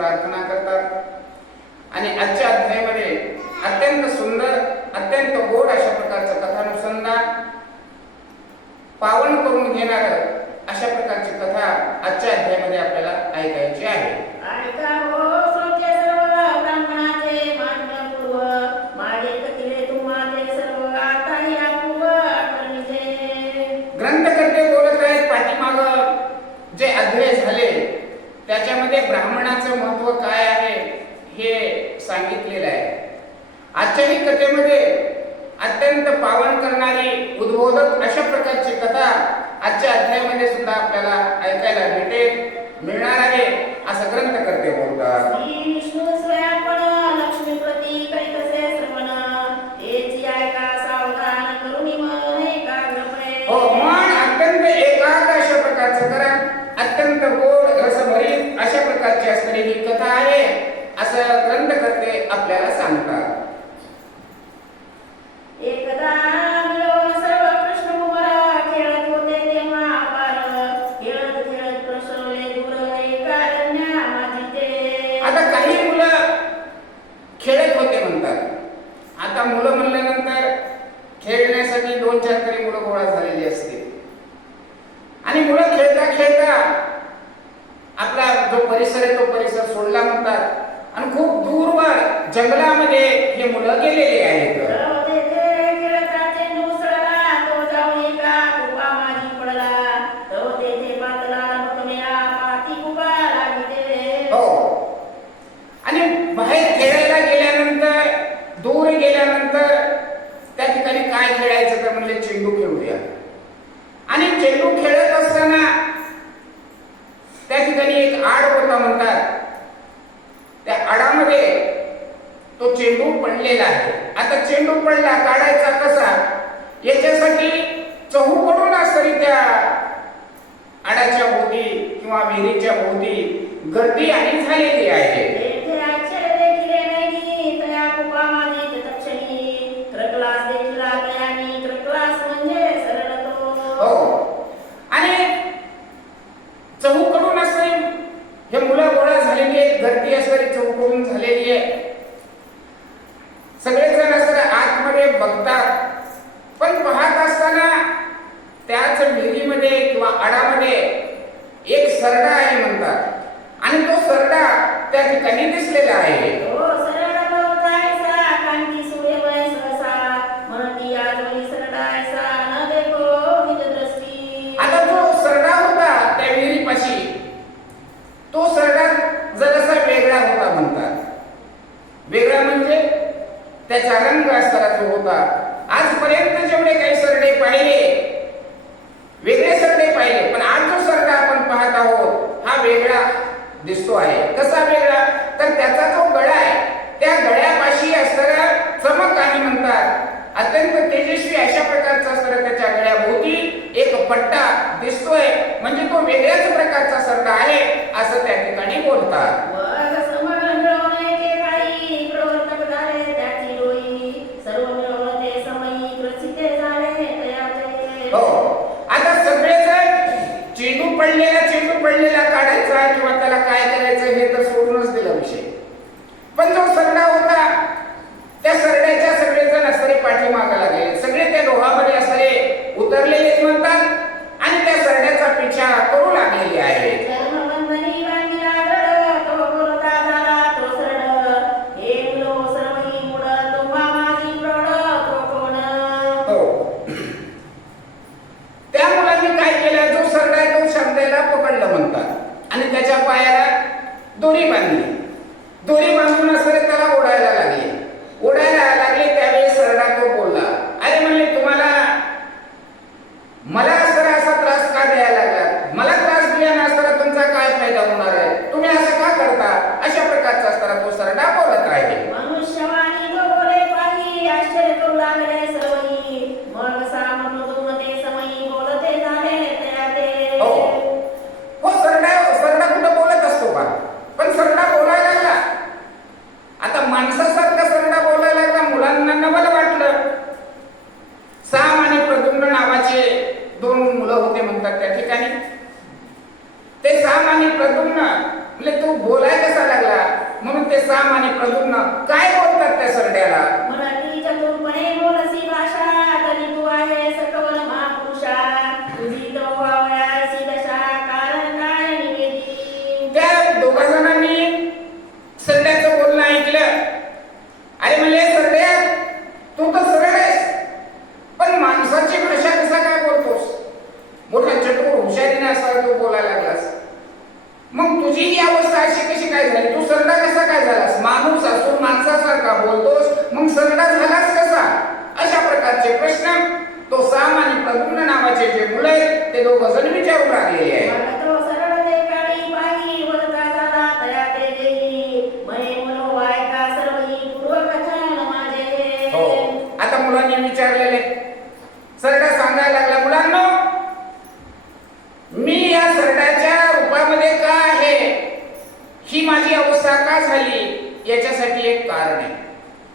प्रार्थना करतात। आणि आजच्या अध्यायामध्ये अत्यंत सुंदर, अत्यंत गोड अशा प्रकारचं कथानुसंधान, पावन करून घेणार अशा प्रकारची कथा आजच्या अध्यायामध्ये आपल्याला ऐकायची आहे। ऐका हो श्रोते सर्व, ब्राह्मणाचे मानपूर्व, मागे कथिले तुम्हाले सर्व, आताही अपूर्व आठवणीचे। ग्रंथकर्ते बोलत आहेत, पाठीमाग जे अध्याय झाले त्याच्यामध्ये ब्राह्मणाचं महत्व काय आहे हे सांगितलेलं आहे। आजच्याही कथेमध्ये अत्यंत पावन करणारी, उद्बोधक अशा प्रकारची कथा आजच्या अध्यायामध्ये सुद्धा आपल्याला ऐकायला मिळणार आहे असं ग्रंथकर्ते बोलतात। श्री विष्णू स्वयंपण लक्ष्मीप्रती करीतसे श्रवण, हेची ऐका सावधान करुणी मन एकाग्रपणे। हो, मन अत्यंत एकाग्र अशा प्रकारचं करा, अत्यंत गोड रसभरीत अशा प्रकारची असणारी ही कथा आहे असं ग्रंथकर्ते आपल्याला सांगतात। एकदा मिळून सर्व कृष्ण कुमार खेळत होते तेव्हा अपार, खेळत खेळत प्रसरले दूर एकारण्या माझी। आता काही मुलं खेळत होते म्हणतात। आता मुलं म्हणल्यानंतर खेळण्यासाठी 2-4 तरी मुलं गोळा झालेली असते आणि मुलं खेळता खेळता आपला जो परिसर आहे तो परिसर सोडला म्हणतात आणि खूप दूरवर जंगलामध्ये हे मुलं गेलेले आहेत। बाहेर खेळायला गेल्यानंतर, दूर गेल्यानंतर त्या ठिकाणी काय खेळायचं तर म्हणजे चेंडू खेळूया। आणि चेंडू खेळत असताना त्या ठिकाणी एक आड होता म्हणतात, त्या आडामध्ये तो चेंडू पडलेला आहे। आता चेंडू पडला, काढायचा कसा याच्यासाठी चहूकडून असरी त्या आडाच्या भोवती किंवा विहिरीच्या भोवती गर्दी आणि झालेली आहे। चहूकडून असं हे मुलं गोळा झालेली आहेत, गर्दी असणारी चहूकडून झालेली आहे। सगळेजण असं आतमध्ये बघतात, पण पाहत असताना त्याच विहिरीमध्ये किंवा आडामध्ये एक सरडा आहे म्हणतात आणि तो सरडा त्या ठिकाणी दिसलेला आहे। आता जो सरडा होता त्या विहिरीपाशी, तो सरडा जरासा वेगळा होता म्हणतात। वेगळा म्हणजे त्याचा रंग असणारा जो होता, आजपर्यंत जेवढे काही सरडे पाहिले वेगळे सरडे पाहिले, पण आज जो सरडा आपण पाहत आहोत हा वेगळा दिसतो आहे। कसा वेगळा तर त्याचा जो गळा आहे त्या गळ्यापाशी असणारा चमक आणि म्हणतात अत्यंत तेजस्वी अशा प्रकारचा असणारा त्याच्या गळ्याभोवती एक पट्टा दिसतोय, म्हणजे तो वेगळ्याच प्रकारचा सरडा आहे असं त्या ठिकाणी बोलतात। हो, आता सगळेजण चेंडू पडलेला काढायचा किंवा त्याला काय करायचं हे तर सोडूनच दिला विषय, पण जो सरडा होता त्या सरड्याच्या सगळेजण असणारे पाठीमागे लागले, सगळे त्या डोहामध्ये असणारे उतरलेले म्हणतात आणि त्या सरड्याचा पिछा करू लागलेले आहेत। त्या मुलांनी काय केलं, जो सरडा आहे तो सरड्याला पकडलं म्हणतात आणि त्याच्या पायाला दोरी बांधली। दोरी बांधून असं त्याला ओढायला लागले त्यावेळी सरडा तो बोलला, अरे म्हणले तुम्हाला मला असा त्रास का द्यायला लागला, मला त्रास दिल्याने असताना तुमचा काय फायदा होणार आहे, तुम्ही असं का करता, अशा प्रकारचा असताना तो सरडा बोलत आहे। मनुष्यवाणी जो बोले पाही आश्चर्य करू लागले सर्वही, मग सामृदून ते समयी बोलते झाले तयाते। हो, सरडा कुठं बोलत असतो का, पण सरडा बोलायला लागला। आता माणसासारखा सरडा बोलायला लागला, मुलांना नवल वाटलं। साम आणि प्रद्युम्न नावाचे 2 मुलं होते म्हणतात त्या ठिकाणी। ते साम आणि प्रद्युम्न म्हणजे तू बोलाय कसा लागला, म्हणून ते साम आणि प्रद्युम्न काय बोलतात त्या सरड्याला? मराठी चतुरपणे बोलसी भाषा, तरी तू आहे सकल महापुरुषा. तुझी तो वावयाची दशा, कारण काय निवेदी. त्या दोघा जणांनी सरड्याचं बोलणं ऐकलं. अरे म्हणले सरड्या, तू तर सरळ आहेस, पण माणसाची भाषा कसा काय बोलतोस? मोठा चटूर हुशारीने असा तू बोलायला लागलास. मग तुझी ही अवस्था अशी कशी काय झाली? तू सरडा कसा काय झालास? माणूस असून माणसासारखा बोलतोस, मग सरडा झालास कसा? अशा प्रकारचे प्रश्न तो साम आणि प्रद्युम्न नावाचे जे मुलं आहेत ते दोघ जण विचारू लागलेले आहेत. मला तो सरळ ते काळी पाही, वरता साधा तया ते गेली. मने मनो वायका सर्वही पूर्वकथन माझे. हो, आता मुलांनी विचारलेले. सरडा सांगायला लागला, मुलांनो, मी या सरड्याच्या रूपामध्ये का आहे, ही माझी अवस्था का झाली, याच्यासाठी एक कारण आहे.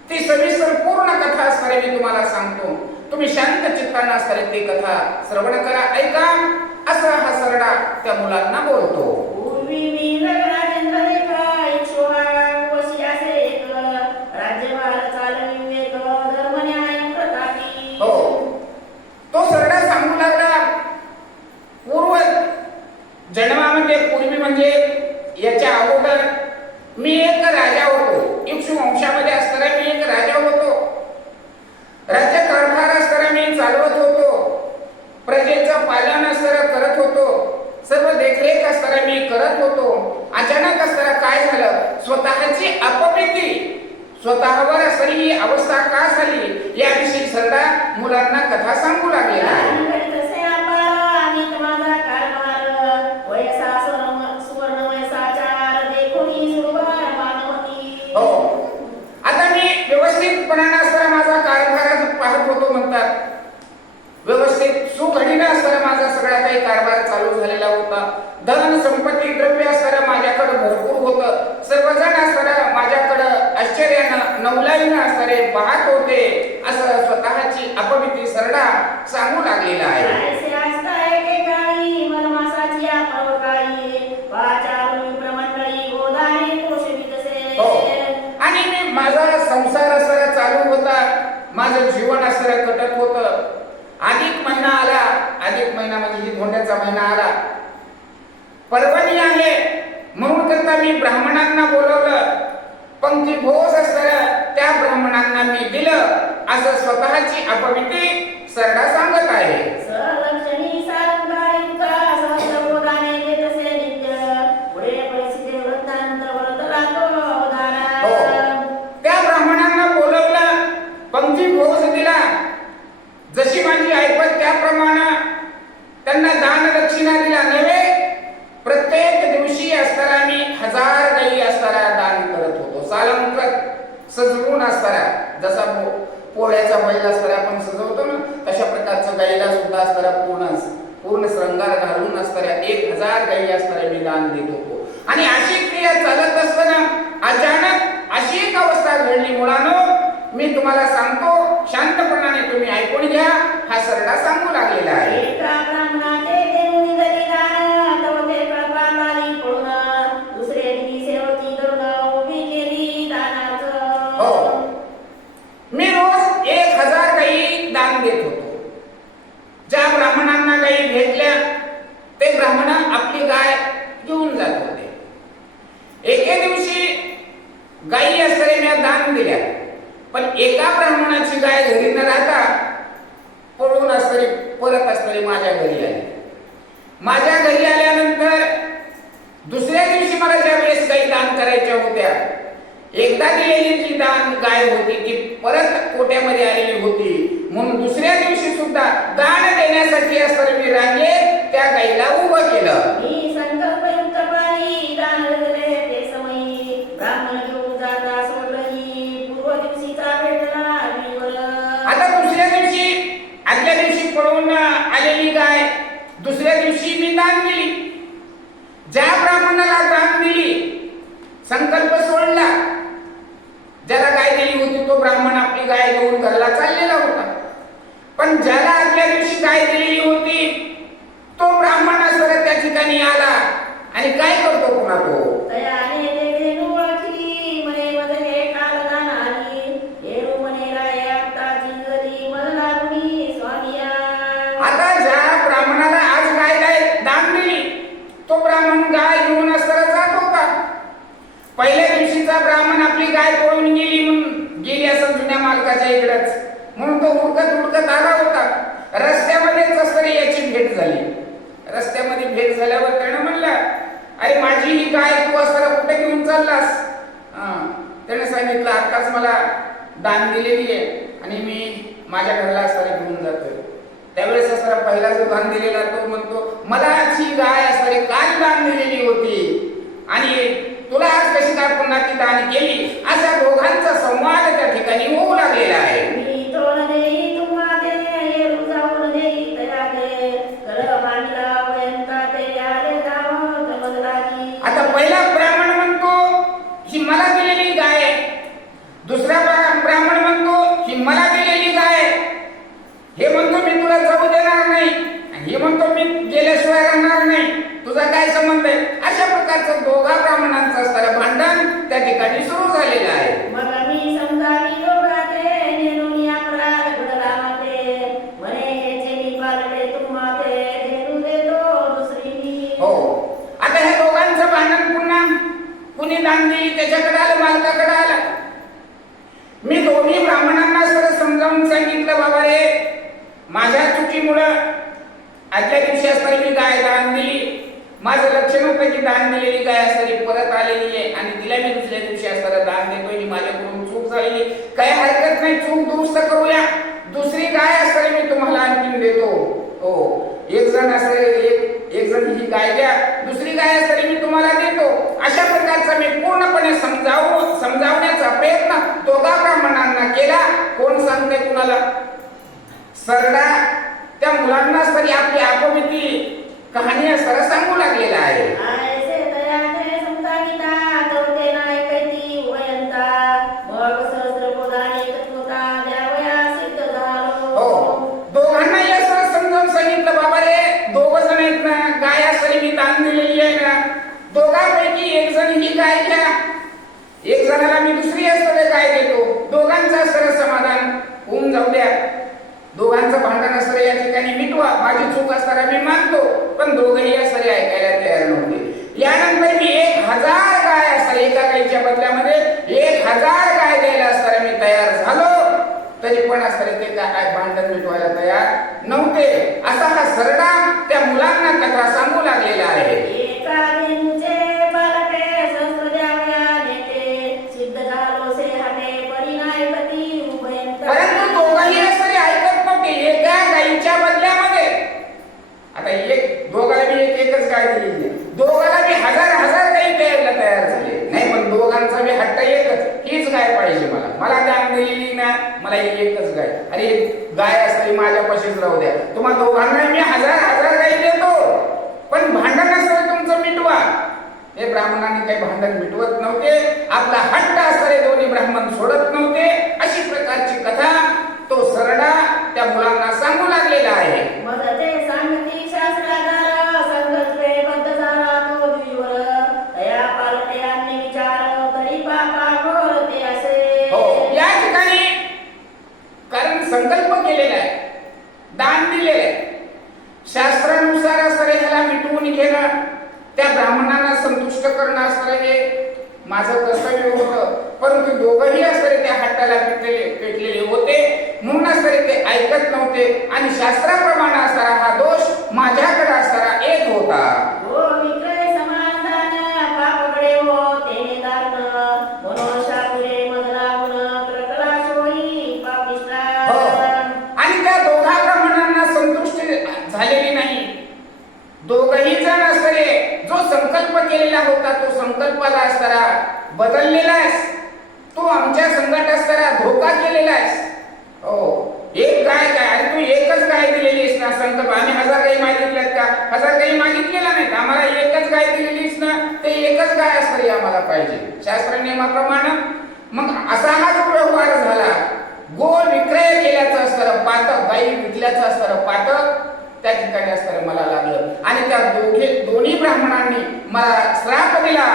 ती सविस्तर पूर्ण कथा असणारे मी तुम्हाला सांगतो. तुम्ही शांत चित्ताने असणारे ती कथा श्रवण करा, ऐका. असा हा सरडा त्या मुलांना बोलतो. पूर्वी मी राजेंद्र लेखा, इच्छुहा वशी असे एक. राज्यभार चालवी विवेक, धर्म न्याय प्रतापी. हो, तो सरडा सांगू लागला, पूर्व जन्मामध्ये, पूर्वी म्हणजे याच्या अगोदर मी एक राजा होतो. इक्ष्वाकू वंशामध्ये असणारा मी एक राजा होतो. राज्य कारभार असणारा मी चालवत होतो. प्रजेचं पालन असणारा करत होतो. सर्व देखरेख असणारा मी करत होतो. अचानक असणारा काय झालं, स्वतःची अपमिती, स्वतःवर असणारी ही अवस्था का झाली, याविषयी सरडा मुलांना कथा सांगू लागलेला आहे. हो, आता मी व्यवस्थितपणाने असताना माझा कारभार पाहत होतो म्हणतात. व्यवस्थित सुघडीने असताना माझा सगळा काही कारभार चालू झालेला होता. धन संपत्ती द्रव्य असताना माझ्याकडे भरपूर होतं. सर्वजण असताना माझ्याकडे आश्चर्यानं नवलाईनं असणारे पाहत होते. असं स्वतःची अपमिती सरडा सांगू लागलेला आहे. हो, आणि मी माझा संसार असताना चालू होता. माझं जीवन असताना कटत होतं. अधिक महिना आला. अधिक महिना म्हणजे ही धोंड्याचा महिना आला. पर्वणी आहे म्हणून करता मी ब्राह्मणांना बोलवलं. पंक्ती भोज असताना त्या ब्राह्मणांना मी दिलं. असं स्वतःची अपमिती सरडा सांगत आहे. पंक्ती भोज दिला. जशी माझी ऐपत त्याप्रमाणे त्यांना दान दक्षिणा दिला. नव्हे, प्रत्येक दिवशी असताना मी 1000 गायी असताना दान करत होतो. सालंकृत सजवून असताना, जसा पोळ्याचा बैल असताना आपण सजवतो ना, तशा प्रकारचं गायीला सुद्धा असताना पूर्ण श्रंगार घालून असताना 1000 गायी असताना मी दान देत होतो. आणि अशी क्रिया चालत असताना अचानक अशी एक अवस्था घडली. मुलांनो, मी तुम्हाला सांगतो, शांतपणाने तुम्ही ऐकून घ्या. हा सरडा सांगू लागलेला आहे. हो, मी रोज 1000 गायी दान देत होतो. ज्या ब्राह्मणांना गायी भेटल्या ते ब्राह्मण आपली गाय घेऊन जात होते. एके दिवशी गायी असणारे मी दान दिल्या, पण एका ब्राह्मणाची गाय घरी न राहता पळून असणारी परत असणारी माझ्या घरी आली. माझ्या घरी आल्यानंतर दुसऱ्या दिवशी मला ज्या वेळेस गायी दान करायच्या होत्या, एकदा दिलेली जी दान गाय होती ती परत कोट्यामध्ये आलेली होती. म्हणून दुसऱ्या दिवशी सुद्धा दान देण्यासाठी असणारे मी रांगेत त्या गायीला उभं केलं. आता दुसऱ्या दिवशी, आदल्या दिवशी पळून आलेली गाय दुसऱ्या दिवशी मी दान दिली. ज्या ब्राह्मणाला दान दिली, संकल्प सोडला, ज्याला गाय दिली होती तो ब्राह्मण आपली गाय घेऊन घरला चाललेला होता. पण ज्याला आदल्या दिवशी गाय दिलेली होती तो ब्राह्मण असताना त्या ठिकाणी आला आणि काय करतो पुन्हा तो, दुसरा ब्राह्मण आपली गाय पळून गेली असं जुन्या मालकाच्या इकडेच, म्हणून तो हुडकत आला होता. रस्त्यामध्येच असं याची भेट झाली. रस्त्यामध्ये भेट झाल्यावर त्यानं म्हणलं, अरे माझी ही गाय तू असताना कुठे घेऊन चाललास? त्याने सांगितलं, आताच मला दान दिलेली आहे आणि मी माझ्या घराला असताना घेऊन जातोय. त्यावेळेस असताना पहिला जो दान दिलेला तो म्हणतो, मला ही गाय असताना काल दान दिलेली होती आणि तुला आज कशी काय पुन्हा ती दान केली? अशा दोघांचा संवाद त्या ठिकाणी होऊ लागलेला आहे. मी तोरण देई तुम्हा ते येरू जाऊन देई तयागे कर मानला वयंता ते आले जाव तमदलागी. आता पहिला ब्राह्मण म्हणतो ही मला दिलेली गाय आहे. दुसरा ब्राह्मण म्हणतो ही मला दिलेली गाय आहे. हे म्हणतो मी तुला जाऊ देणार नाही, हे म्हणतो मी गेल्याशिवाय राहणार नाही, तुझा काय संबंध आहे? अशा प्रकारचं दोघा ब्राह्मणांचं असणारं भांडण त्या ठिकाणी सुरू झालेलं आहे. मग मी समजावी दोघाते नेनुनी आपला घडला माते म्हणे हेचे मी पालटे तुम्हा ते धेनू देतो दुसरी. हो, आता हे दोघांचं भांडण पुन्हा कुणी दान दिली त्याच्याकडे आलं, मालकाकडे आलं. मी दोन्ही ब्राह्मणांना सरळ समजावून सांगितलं, बाबा रे माझ्या चुकीमुळं आजच्या दिवशी असताना मी गाय दान दिली. माझं लक्ष नव्हतं की दान दिलेली गाय असताना परत आलेली आहे आणि तिला मी दुसऱ्या दिवशी असताना दान देतोय. ही माझ्याकडून चूक झाली, काही हरकत नाही, चूक दुरुस्त करूया. दुसरी गाय असताना मी तुम्हाला आणखीन देतो. हो, एक जण एक जण ही गाय द्या, दुसरी गाय असताना मी तुम्हाला देतो. अशा प्रकारचा मी पूर्णपणे समजावण्याचा प्रयत्न दोघा ब्राह्मणांना केला. कोण सांगते कुणाला? सरडा त्या मुलांना तरी आपली आपोमिती कहाणी सरळ सांगू लागलेला आहे. आयसे तयाते समजाविता तोते नाही कैती वयंता मग सहस्त्रबोधाने तत्वता द्यावया सिद्ध झालो. हो, दोघांना या सरळ समजावून सांगितलं, बाबा रे दोघ जण आहेत ना, गाय असताना मी दान दिलेली आहे ना, दोघांपैकी एक जण ही गाय घ्या, एक जणाला मी दुसरी असताना गाय देतो. दोघांचं सरळ समाधान होऊन जाऊ द्या. दोघांचं भांडण असतं या ठिकाणी मिटवा. माझी चूक असताना मी मानतो, पण दोघंही असं ऐकायला तयार नव्हते. यानंतर मी 1000 गाय असतात, एका गायीच्या बदल्यामध्ये 1000 गाय द्यायला असताना मी तयार झालो, तरी पण असताना ते काय भांडण मिटवायला तयार नव्हते. असा हा सरडा त्या मुलांना कथा सांगू लागलेला आहे. एका दिनचे बालके सहस्त्र द्यावया नेते सिद्ध झालो से हटे परिणायकती उभयंता. परंतु दोघंही असं ऐकत नव्हते. एका गायीच्या बदल्यामध्ये आता दोघाला मी एकच गाय दिली, दोघाला मी 1000 गायी द्यायला तयार झाले. नाही, पण दोघांचा मी हट्ट एकच, हीच गाय पाहिजे मला दान दिलेली ना, मला एकच गाय. अरे गाय असताना माझ्यापाशीच राहू द्या. तुम्हाला दोघांना मी 1000 गायी देतो, पण भांडण असतं तुमचं मिटवा. हे ब्राह्मणांनी काही भांडण मिटवत नव्हते. आपला हट्ट असणारे दोन्ही ब्राह्मण सोडत नव्हते. अशी प्रकारची कथा तो सरडा त्या मुलांना सांगू लागलेला आहे. मग ते सांगती शास्त्राधार संकल्पे बद्ध झाला तो द्विवर तया पालटे आणि विचार तरी पापा घोर ते असे. हो, या ठिकाणी कारण संकल्प केलेला आहे, दान दिलेलं आहे, शास्त्रानुसार असणारे ह्याला मिटवून घेणं, त्या ब्राह्मणांना संतुष्ट करणं असणारे हे माझं कर्तव्य होतं. परंतु दोघंही असणारे त्या हट्टाला पेटलेले होते, म्हणून असणारे ते ऐकत नव्हते आणि शास्त्राप्रमाणे असणारा हा दोष माझ्याकडे असणारा येत होता. हो विक्रय समाधान पापकडे हो तेने दारुण म्हणून शापुरे मधलावून क्रकला शोही पापिष्टा. हो, आणि त्या दोघा ब्राह्मणांना संतुष्टी झालेली नाही. दोघही जण असणारे जो संकल्प केलेला होता तो संकल्पाला असणारा बदललेला आहेस, तू आमच्या संकट असणारा धोका केलेला आहेस. हो, एक गाय काय, अरे तू एकच गाय दिलेलीस ना, संकल्प आम्ही 1000 गायी मागितल्यात का? 1000 गायी मागितलेला नाही, आम्हाला एकच गाय दिलेलीस ना, ते एकच गाय असणारी आम्हाला पाहिजे शास्त्र नियमाप्रमाणे. मग असा हा जो व्यवहार झाला, गोळ विक्रय केल्याचं असणारं पातक, गायी विकल्याचं असणारं पातक त्या ठिकाणी असणारं मला लागलं आणि त्या दोन्ही ब्राह्मणांनी मला श्राप दिला,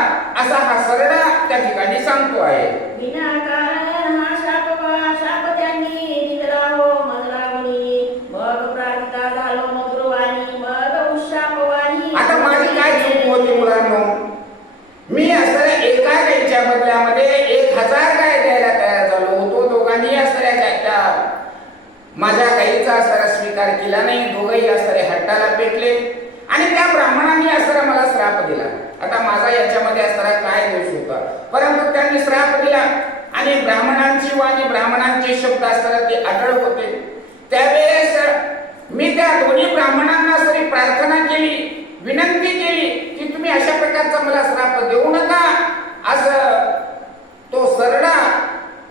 असा हा सरडा त्या ठिकाणी सांगतो आहे. विनाकारण हा शाप त्यांनी दिला हो मधलावणी मग प्रार्थिता झालो मधुरवाणी मग उशापवाणी. आता माझी काय चूक होती मुलांनो? मी असणाऱ्या एका गायीच्या बदल्यामध्ये स्वीकार केला नाही. दोघंही असणारे हट्टाला पेटले आणि त्या ब्राह्मणांनी असणारा मला श्राप दिला. आता माझा याच्यामध्ये असणारा काय दोष होता, परंतु त्यांनी श्राप दिला आणि ब्राह्मणांची वाणी ब्राह्मणांचे शब्द असताना ते अटळ होते. त्यावेळेस मी त्या दोन्ही ब्राह्मणांना सरी प्रार्थना केली, विनंती केली की तुम्ही अशा प्रकारचा मला श्राप देऊ नका. असं तो सरडा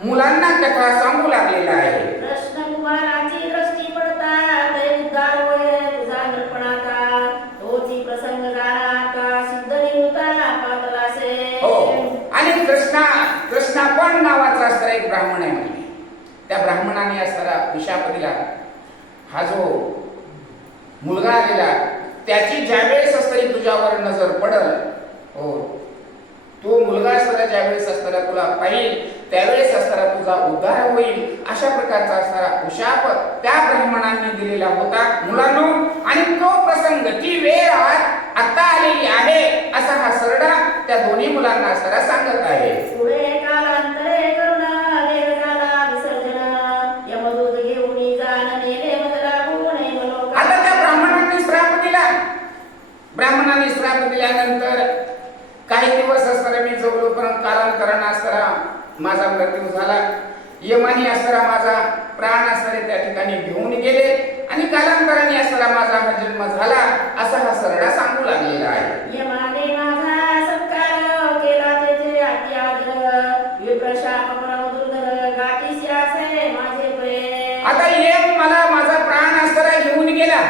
मुलांना कथा सांगू लागलेला आहे. कृष्ण कुमाराची दृष्टी पडता तरी उद्धार होय तुझा नरपणाचा, तोची प्रसंग झाला का सिद्ध निवृत्ता पातलासे. हो, आणि कृष्णा पण नावाचा असणारा एक ब्राह्मण आहे म्हणजे. त्या ब्राह्मणाने असणारा विशाप दिला. हा जो मुलगा आलेला त्याची ज्यावेळेस असणारी तुझ्यावर नजर पडल, हो, तो मुलगा असणारा ज्यावेळेस असणारा तुला पाहिल त्यावेळेस असणारा तुझा उद्धार होईल. अशा प्रकारचा असणारा उशाप त्या ब्राह्मणांनी दिलेला होता मुलांनो. आणि तो प्रसंग ती वेळ आता आलेली आहे असा हा सरडा त्या दोन्ही मुलांना असणारा सांगत आहे. पुढे कालांतरे करून देह झाला विसर्जन, यमदूत घेऊन जाण नेले मजला गुणे मलोका. आता त्या ब्राह्मणांनी श्राप दिला. ब्राह्मणांनी श्राप दिल्यानंतर काही दिवस असताना मी जगलो, पण कालांतराने असताना माझा मृत्यू झाला. यमानी असताना माझा प्राण असणारे त्या ठिकाणी घेऊन गेले आणि कालांतराने असताना माझा हा जन्म झाला असा हा सरडा सांगू लागलेला आहे. यमाने माझा सत्कार केला तेथे अति आदर, विप्रशाप परम दुर्धर गाठीसी असे माझे प्रेम. आता यम मला माझा प्राण असताना घेऊन गेला.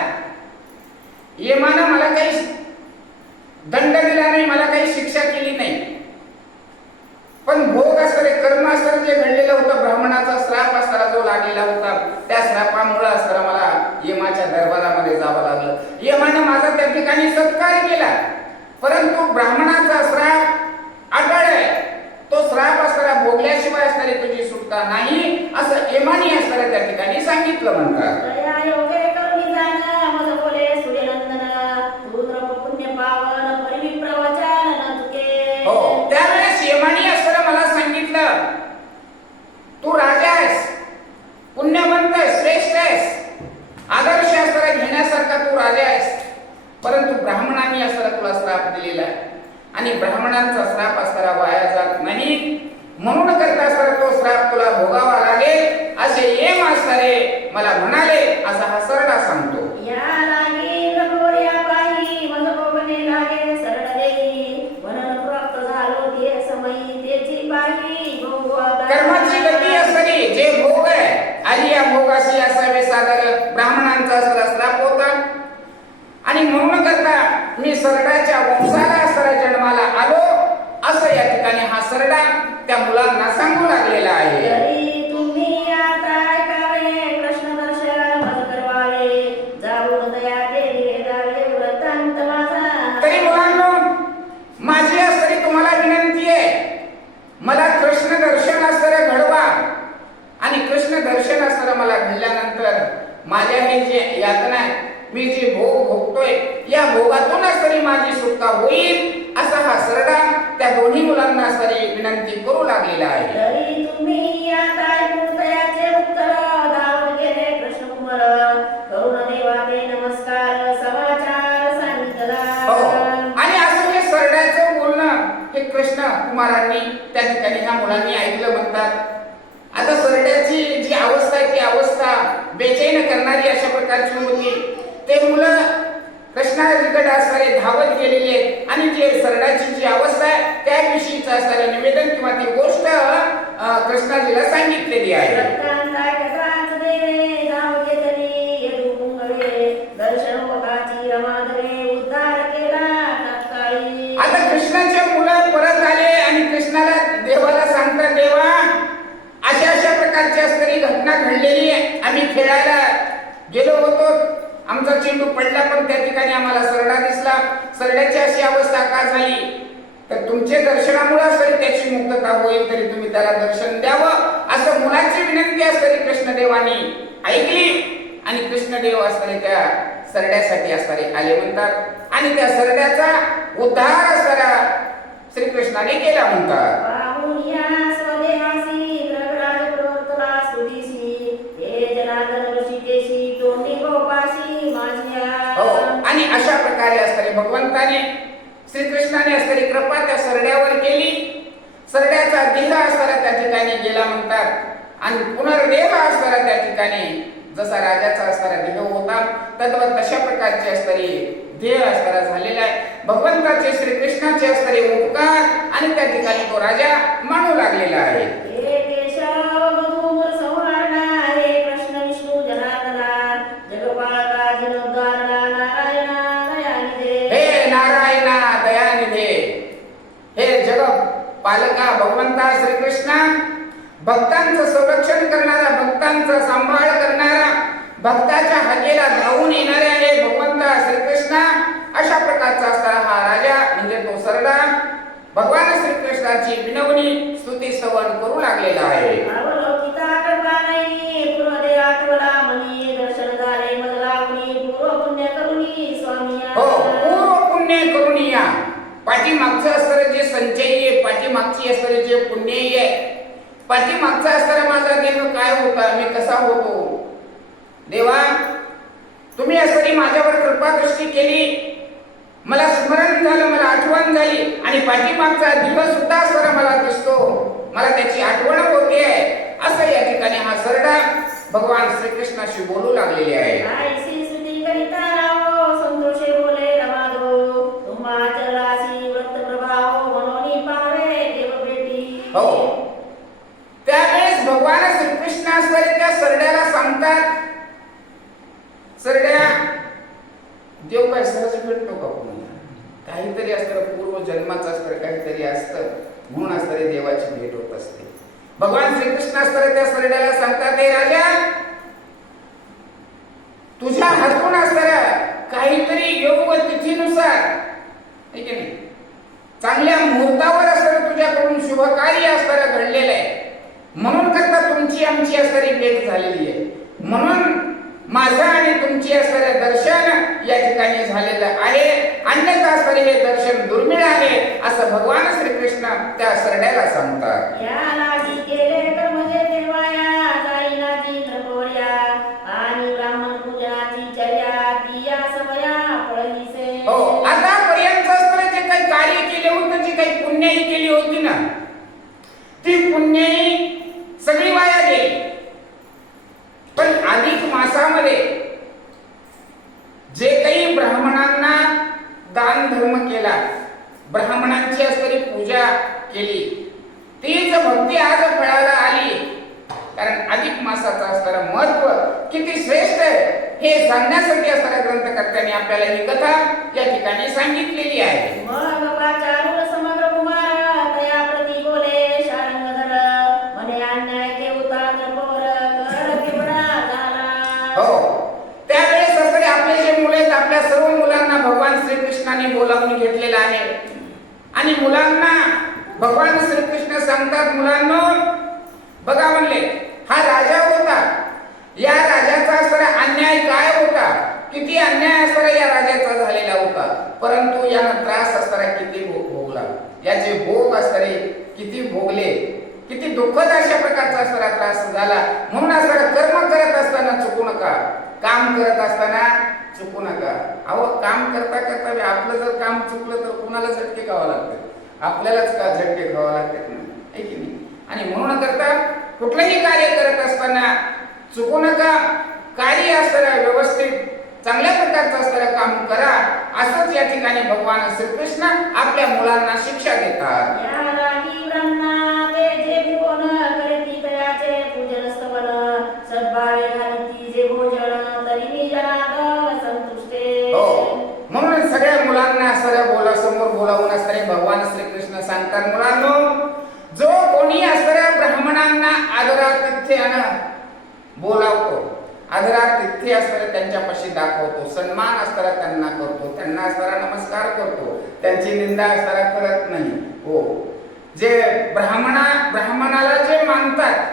यमानं मला काही दंड दिला नाही, मला काही शिक्षा केली नाही, पण भोग असणारे कर्म असणारे जे घडलेलं होतं, ब्राह्मणाचा श्राप असणारा जो लागलेला होता, त्या श्रापामुळे असणारा मला यमाच्या दरबारामध्ये जावं लागलं. यमानं माझा त्या ठिकाणी सत्कार केला, परंतु ब्राह्मणाचा श्राप अटळ आहे. तो श्राप असणारा भोगल्याशिवाय असणारी तुझी सुटका नाही असं यमानी असणाऱ्या त्या ठिकाणी सांगितलं म्हणतात. दया योगे करुणी जाण मज बोले सूर्यनंदन, तू द्रव पुण्य पावन परिविप्र वचन न चुके. हो, त्यावेळेस यमानी असणारा मला सांगितलं तू राजा आहेस, पुण्यवंत आहेस, श्रेष्ठ आहेस, आदर्श असणारा घेण्यासारखा तू राजा आहेस, परंतु ब्राह्मणांनी असणारा तुला श्राप दिलेला आहे आणि ब्राह्मणांचा श्राप असणारा वाया जात नाही, म्हणून करता असणारा तो श्राप तुला भोगावा लागेल असे यम असणारे मला म्हणाले असा हा सरडा सांगतो. या लागी रघुवर्या पाही मज भोगणे लागे सरळ देई, म्हणून प्राप्त झालो ते समयी तेची पाही भोगू आता. कर्माची गती असणारी जे भोग आहे आली या भोगाशी असावे सादर ब्राह्मणांचा असणारा श्राप होता आणि म्हणून करता मी सरडाच्या वंशाला असणारा जन्माला आलो असं या ठिकाणी हा सरडा त्या मुलांना सांगू लागलेला आहे. तरी तुम्ही आता ऐकावे कृष्ण दर्शन मज करवावे, जाऊन दया केली वेदावे व्रतांत माझा. तरी मुलांनो, माझी असणारी तुम्हाला विनंती आहे, मला कृष्ण दर्शन असणारं घडवा आणि कृष्ण दर्शन असणारं मला घडल्यानंतर माझ्या हे जे यातना आहे, मी जे भोग भोगतोय या भोगातूनच तरी माझी सुटका होईल असा हा सरडा त्या दोन्ही मुलांना असणारी विनंती करू लागलेला आहे. तरी तुम्ही आता ऐकून दयाचे उत्तर धावून गेले कृष्ण कुमार, करुण देवाचे नमस्कार समाचार सांगितला. हो, आणि असं हे सरड्याचं बोलणं हे कृष्ण कुमारांनी त्या ठिकाणी ह्या मुलांनी ऐकलं म्हणतात. आता सरड्याची जी अवस्था आहे ती अवस्था बेचैन करणारी अशा प्रकारची होती. ते मुलं कृष्णाकडे असणारे धावत गेलेले आहेत आणि जे सरडाची जी अवस्था आहे त्याविषयीचं असणारे निवेदन किंवा ती गोष्ट कृष्णाजीला सांगितलेली आहे. आता कृष्णाचे मुलं परत आले आणि कृष्णाला देवाला सांगतात, देवा अशा अशा प्रकारची असणारी घटना घडलेली आहे, आम्ही खेळायला गेलो होतो, आमचा चेंडू पडला पण त्या ठिकाणी आम्हाला सरडा दिसला, सरड्याची अशी अवस्था का झाली, तर तुमचे दर्शनामुळे असणारी त्याची मुक्तता होईल तरी तुम्ही त्याला दर्शन द्यावं असं मुलाची विनंती असणारी कृष्णदेवानी ऐकली आणि कृष्णदेव असणारे त्या सरड्यासाठी असणारे आले म्हणतात आणि त्या सरड्याचा उद्धार असणारा श्रीकृष्णाने केला म्हणतात. जनार्दन ऋषिकेशी तोंडी गोपाळ भगवंताने श्रीकृष्णाने असणारी कृपा त्या सरड्यावर केली. सरड्याचा देह असणारा त्या ठिकाणी गेला म्हणतात आणि पुनर्देह असणारा त्या ठिकाणी जसा राजाचा असणारा देह होता तद्वत तशा प्रकारची असणारी देह असणारा झालेला आहे. भगवंताचे श्रीकृष्णाचे असणारे उपकार आणि त्या ठिकाणी तो राजा मानू लागलेला आहे. हे केशव मधुर संहारणा, हे कृष्ण विष्णू जनार्दना, जगपालका जीर्णोद्धारणा, नारायणा दयानिधे. हे नारायणा दयानिधे, हे जग पालका भगवंता श्रीकृष्णा, भक्तांचं संरक्षण करणारा, भक्तांचा सांभाळ करणारा, भक्ताच्या हाकेला धावून येणारे हे भगवंता श्रीकृष्णा, अशा प्रकारचा असणारा हा राजा म्हणजे तो सरडा भगवान श्रीकृष्णाची विनवणी स्तुती स्तवन करू लागलेला आहे. अवलोकिता कृपा नाही, पूर्वदे आठवला मनी, दर्शन झाले मज लावणी, पूर्व पुण्य करुणी स्वामी. हो, पूर्व पुण्य करुणी या पाठीमागचं असणारं जे संचयी आहे, पाठीमागची असणारे जे पुण्यही आहे, पाठीमागचा असणारा माझा देह काय होता, मी कसा होतो, देवा तुम्ही असणारी माझ्यावर कृपा दृष्टी केली, मला स्मरण झालं, मला आठवण झाली आणि पाठीमागचा दिवस सुद्धा असणारा मला दिसतो, मला त्याची आठवण होते असं या ठिकाणी हा सरडा भगवान श्रीकृष्णाशी बोलू लागलेले आहे. आईसी स्तुती करिता राहो, संतोषे बोले रमाधो, तुम्हा चलासी व्रत प्रभाव, मनोनी पावे देव भेटी. हो, त्यावेळेस भगवान श्रीकृष्ण असणारे त्या सरड्याला सांगतात, सरड्या देव काय सहज भेटतो का कोणाला? काहीतरी असतं, पूर्व जन्माचं असतं, काहीतरी असतं, म्हणून असणारी देवाची भेट होत असते. भगवान श्रीकृष्ण असणारे त्या सरड्याला सांगतात, हे राजा तुझ्या हातून असणाऱ्या काहीतरी योग व तिथीनुसार, ठीक आहे नाही, चांगल्या मुहूर्तावर असणारं तुझ्याकडून शुभ कार्य असणारं घडलेलं आहे, म्हणून करता तुमची आमची असणारी भेट झालेली आहे, म्हणून माझं आणि तुमची असणारे दर्शन या ठिकाणी झालेलं आहे, अन्यथा असणारे हे दर्शन दुर्मिळ आहे असं भगवान श्रीकृष्ण त्या सरड्याला सांगतात. या लागी केले कर्म जे देवाया, जाईनाची नरकोर्या, आणि ब्राह्मण पूजनाची चर्या, ती या समया फळलीसे. हो, आतापर्यंत असणारे जे काही कार्य केले होते, जी काही पुण्यही केली होती ना, ती पुण्यही सगळी वाया गेली. पण अधिक मासामध्ये जे काही ब्राह्मणांना दान धर्म केला, ब्राह्मणांची असणारी पूजा केली, तीच भक्ती आज फळाला आली. कारण अधिक मासाचा असणारा महत्व किती श्रेष्ठ आहे हे सांगण्यासाठी असणाऱ्या ग्रंथकर्त्यांनी आपल्याला ही कथा या ठिकाणी सांगितलेली आहे. मग पाचारूर समग्र कुमार, तया प्रती बोले शारंगधर, म्हणे अन्याय के उतार जपोर, कर पिवळा झाला. हो, त्यावेळेस असणारे आपले जे मुले आहेत, आपल्या सर्व मुलांना भगवान श्रीकृष्णाने बोलावून घेतलेलं आहे आणि मुलांना भगवान श्रीकृष्ण सांगतात, मुलांनो बघा म्हणले, हा राजा होता, या राजाचा असणारा अन्याय काय होता, किती अन्याय असणारा या राजाचा झालेला होता, परंतु यानं त्रास असणारा किती भोगला, याचे भोग असणारे किती भोगले, किती दुःखद अशा प्रकारचा असणारा त्रास झाला. म्हणून असणारा कर्म करत असताना चुकू नका, काम करत असताना चुकू नका. अहो, काम करता करता आपलं जर काम चुकलं तर कुणाला झटके खावा लागतात, आपल्यालाच का झटके खावा लागतात ना, आहे की नाही? आणि म्हणून करता कुठलंही कार्य करत असताना चुकू नका, कार्य असताना व्यवस्थित चांगल्या प्रकारचं असणारं काम करा, असंच या ठिकाणी भगवान श्रीकृष्ण आपल्या मुलांना शिक्षा देतात. या लागी ब्रह्मा ते जे भिवोन, करीती तयाचे पूजन स्तवन, सद्भावे घालिती जे भोजन, तरी मी जनार्दन संतुष्टे. हो, म्हणून सगळ्या मुलांना सरळ समोर बोलावून असणारे भगवान श्रीकृष्ण सांगतात, मुलांनो जो कोणी असणाऱ्या ब्राह्मणांना आदरातिथ्यानं बोलावतो, आदरातिथ्य असणारे त्यांच्यापाशी दाखवतो, सन्मान असणारा त्यांना करतो, त्यांना असणारा नमस्कार करतो, त्यांची निंदा असणारा करत नाही. हो, जे ब्राह्मणाला जे मानतात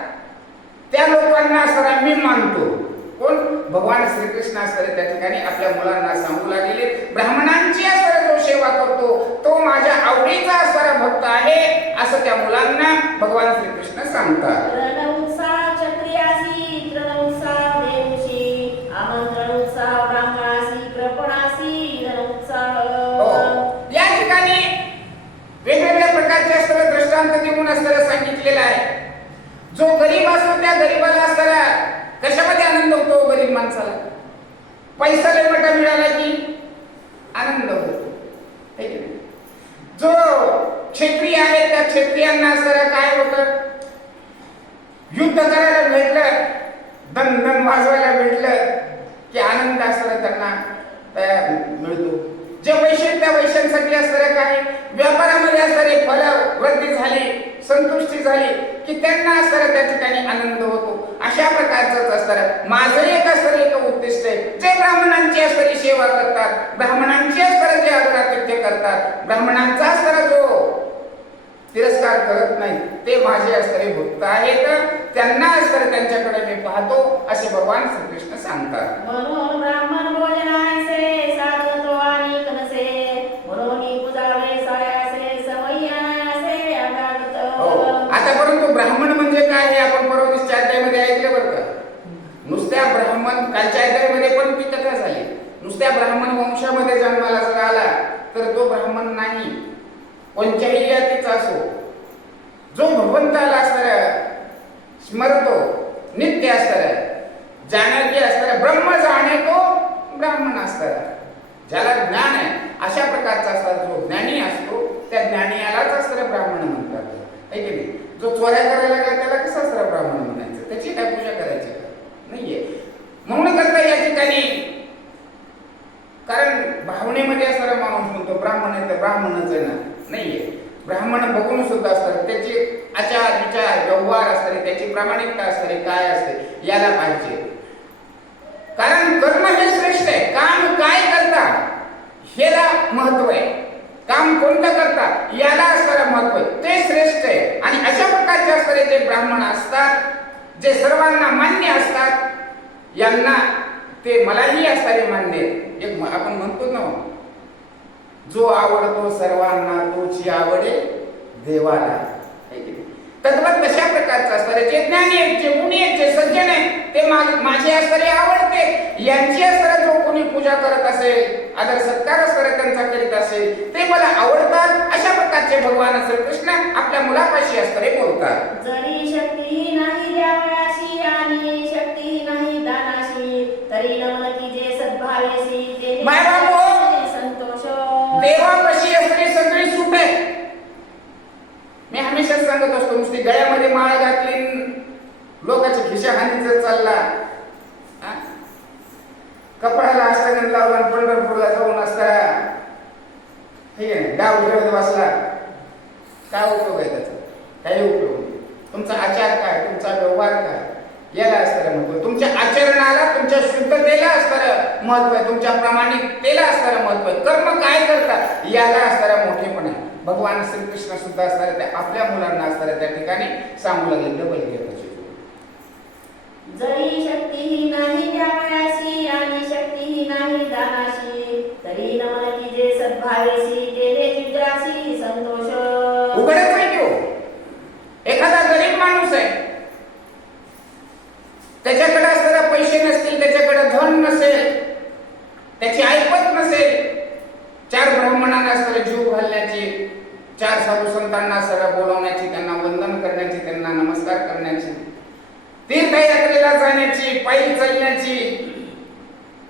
त्या लोकांना असणारा मी मानतो. कोण? भगवान श्रीकृष्ण असणारे त्या ठिकाणी आपल्या मुलांना सांगू लागलेले, ब्राह्मणांची असणारा जो सेवा करतो तो माझ्या आवडीचा असणारा भक्त आहे असं त्या मुलांना भगवान श्रीकृष्ण सांगतात. तृण उत्साह क्षत्रियासी, तृण उत्साह देवशी, आमंत्रण उत्साह ब्राह्मणासी, कृपणासी धन उत्साह. दृष्टांत देऊन असताना सांगितलेला आहे. जो गरीब असतो त्या गरीबाला असताना कशामध्ये आनंद होतो? गरीब माणसाला पैसा लय मोठा मिळाला की आनंद होतो, है की नाही? जो क्षेत्रीय आहे त्या क्षेत्रियांना असताना काय होतं? युद्ध करायला भेटलं, दन दन वाजवायला भेटलं की आनंद असताना त्यांना मिळतो. जे वैश्य त्या वैश्यांसाठी असणारे काय व्यापारामध्ये असणारे फल वृद्धी झाली, संतुष्टी झाली की त्यांना असणारा त्या ठिकाणी आनंद होतो. अशा प्रकारचं असणारं माझं एक असणारं एक उद्दिष्ट आहे. जे ब्राह्मणांची असणारी सेवा करतात, ब्राह्मणांची असणारं जे आदरातिथ्य करतात, ब्राह्मणांचा असणारा जो तिरस्कार करत नाही ते माझे असणारे भक्त आहेत. त्यांना असणारे त्यांच्याकडे मी पाहतो असे भगवान श्रीकृष्ण सांगतात. म्हणून ब्राह्मण भोजनाचे साधन तो आणि कनसे म्हणून पूजावे सायासे समय्यासे आगागत. आता परंतु ब्राह्मण म्हणजे काय हे आपण परवा दिवशीच्या अध्यायामध्ये ऐकलं बरं का. नुसत्या ब्राह्मण कालच्या अध्यायामध्ये पण ती कथा झाली. नुसत्या ब्राह्मण वंशामध्ये जन्माला जर आला तर तो ब्राह्मण नाही. कोणत्याही जातीचा असो, जो भगवंताला असणारा स्मरतो, नित्य असणारा, जाण्याची असणारा, ब्रह्म जाणे तो ब्राह्मण असणारा, ज्याला ज्ञान आहे अशा प्रकारचा असणारा जो ज्ञानी असतो त्या ज्ञानीयालाच असणारा ब्राह्मण म्हणतात, है की नाही? जो चोऱ्या करायला लागला त्याला कसं असणारा ब्राह्मण म्हणायचं? त्याची काय पूजा करायची का? नाहीये. म्हणून करता या ठिकाणी कारण भावनेमध्ये असणारा माणूस म्हणतो ब्राह्मण आहे तर ब्राह्मणच आहे ना, नाहीये. ब्राह्मण बघून सुद्धा असतात त्याचे आचार विचार व्यवहार असणारे, त्याची प्रामाणिकता असणारे काय असते याला पाहिजे. कारण कर्म हे श्रेष्ठ आहे. काम काय करता ह्याला महत्व आहे. काम कोणतं करता याला असणारं महत्व आहे, ते श्रेष्ठ आहे. आणि अशा प्रकारचे असणारे जे ब्राह्मण असतात, जे सर्वांना मान्य असतात, यांना ते मलाही असणारे मान्य आहेत. एक आपण म्हणतो ना, जो आवडतो सर्वांना तोची आवडे देवाला. तद्वत तशा प्रकारचं असणारे जे ज्ञानी आहेत, जे गुणी आहेत, जे सज्जन आहेत ते माझे असणारे आवडते. यांची असणारा जो कोणी पूजा करत असेल, आदर सत्कार असणारा त्यांचा करीत असेल ते मला आवडतात. अशा प्रकारचे भगवान श्रीकृष्ण आपल्या मुलापाशी असणारे बोलतात. जरी शक्ती नाही द्यावयाशी आणि शक्ती नाही दानाशी तरी नमन की जे सद्भावेशी ते संतोष. देवापाशी असणारी सगळी सूट आहे. मी हमेशा सांगत असतो, नुसती गळ्यामध्ये माळ घातली लोकांच्या खिशाखानीच चालला, कपाळाला अष्टगंध लावला पंढरपूरला जाऊन असता, ठीक आहे, डाव घेऊन बसला, काय उपयोग आहे त्याचा? काही उपयोग नाही. तुमचा आचार काय, तुमचा व्यवहार काय याला असणारं महत्व, तुमच्या आचरणाला, तुमच्या शुद्धतेला असणारं महत्व आहे, तुमच्या प्रामाणिकतेला असणारं महत्व आहे. कर्म काय करतात याला असणारं मोठेपण आहे. भगवान श्रीकृष्ण सुद्धा असणारे त्या आपल्या मुलांना असणारे त्या ठिकाणी सांगू लागले डबल घेत. जरी शक्ती नाही द्यावयाशी आणि शक्ती नाही दानाशी तरी नमन की जे सद्भावेशी तेरे जिज्ञासी संतोष. उघडच आहे की हो, एखादा गरीब माणूस आहे, त्याच्याकडे असणारे पैसे नसतील, त्याच्याकडे धन नसेल, त्याची ऐपत नसेल, चार ब्राह्मणांना असणारे जीव घालण्याची, चार साधू संतांना सरळ बोलवण्याची, त्यांना वंदन करण्याची, त्यांना नमस्कार करण्याची, तीर्थयात्रेला जाण्याची, पायी चालण्याची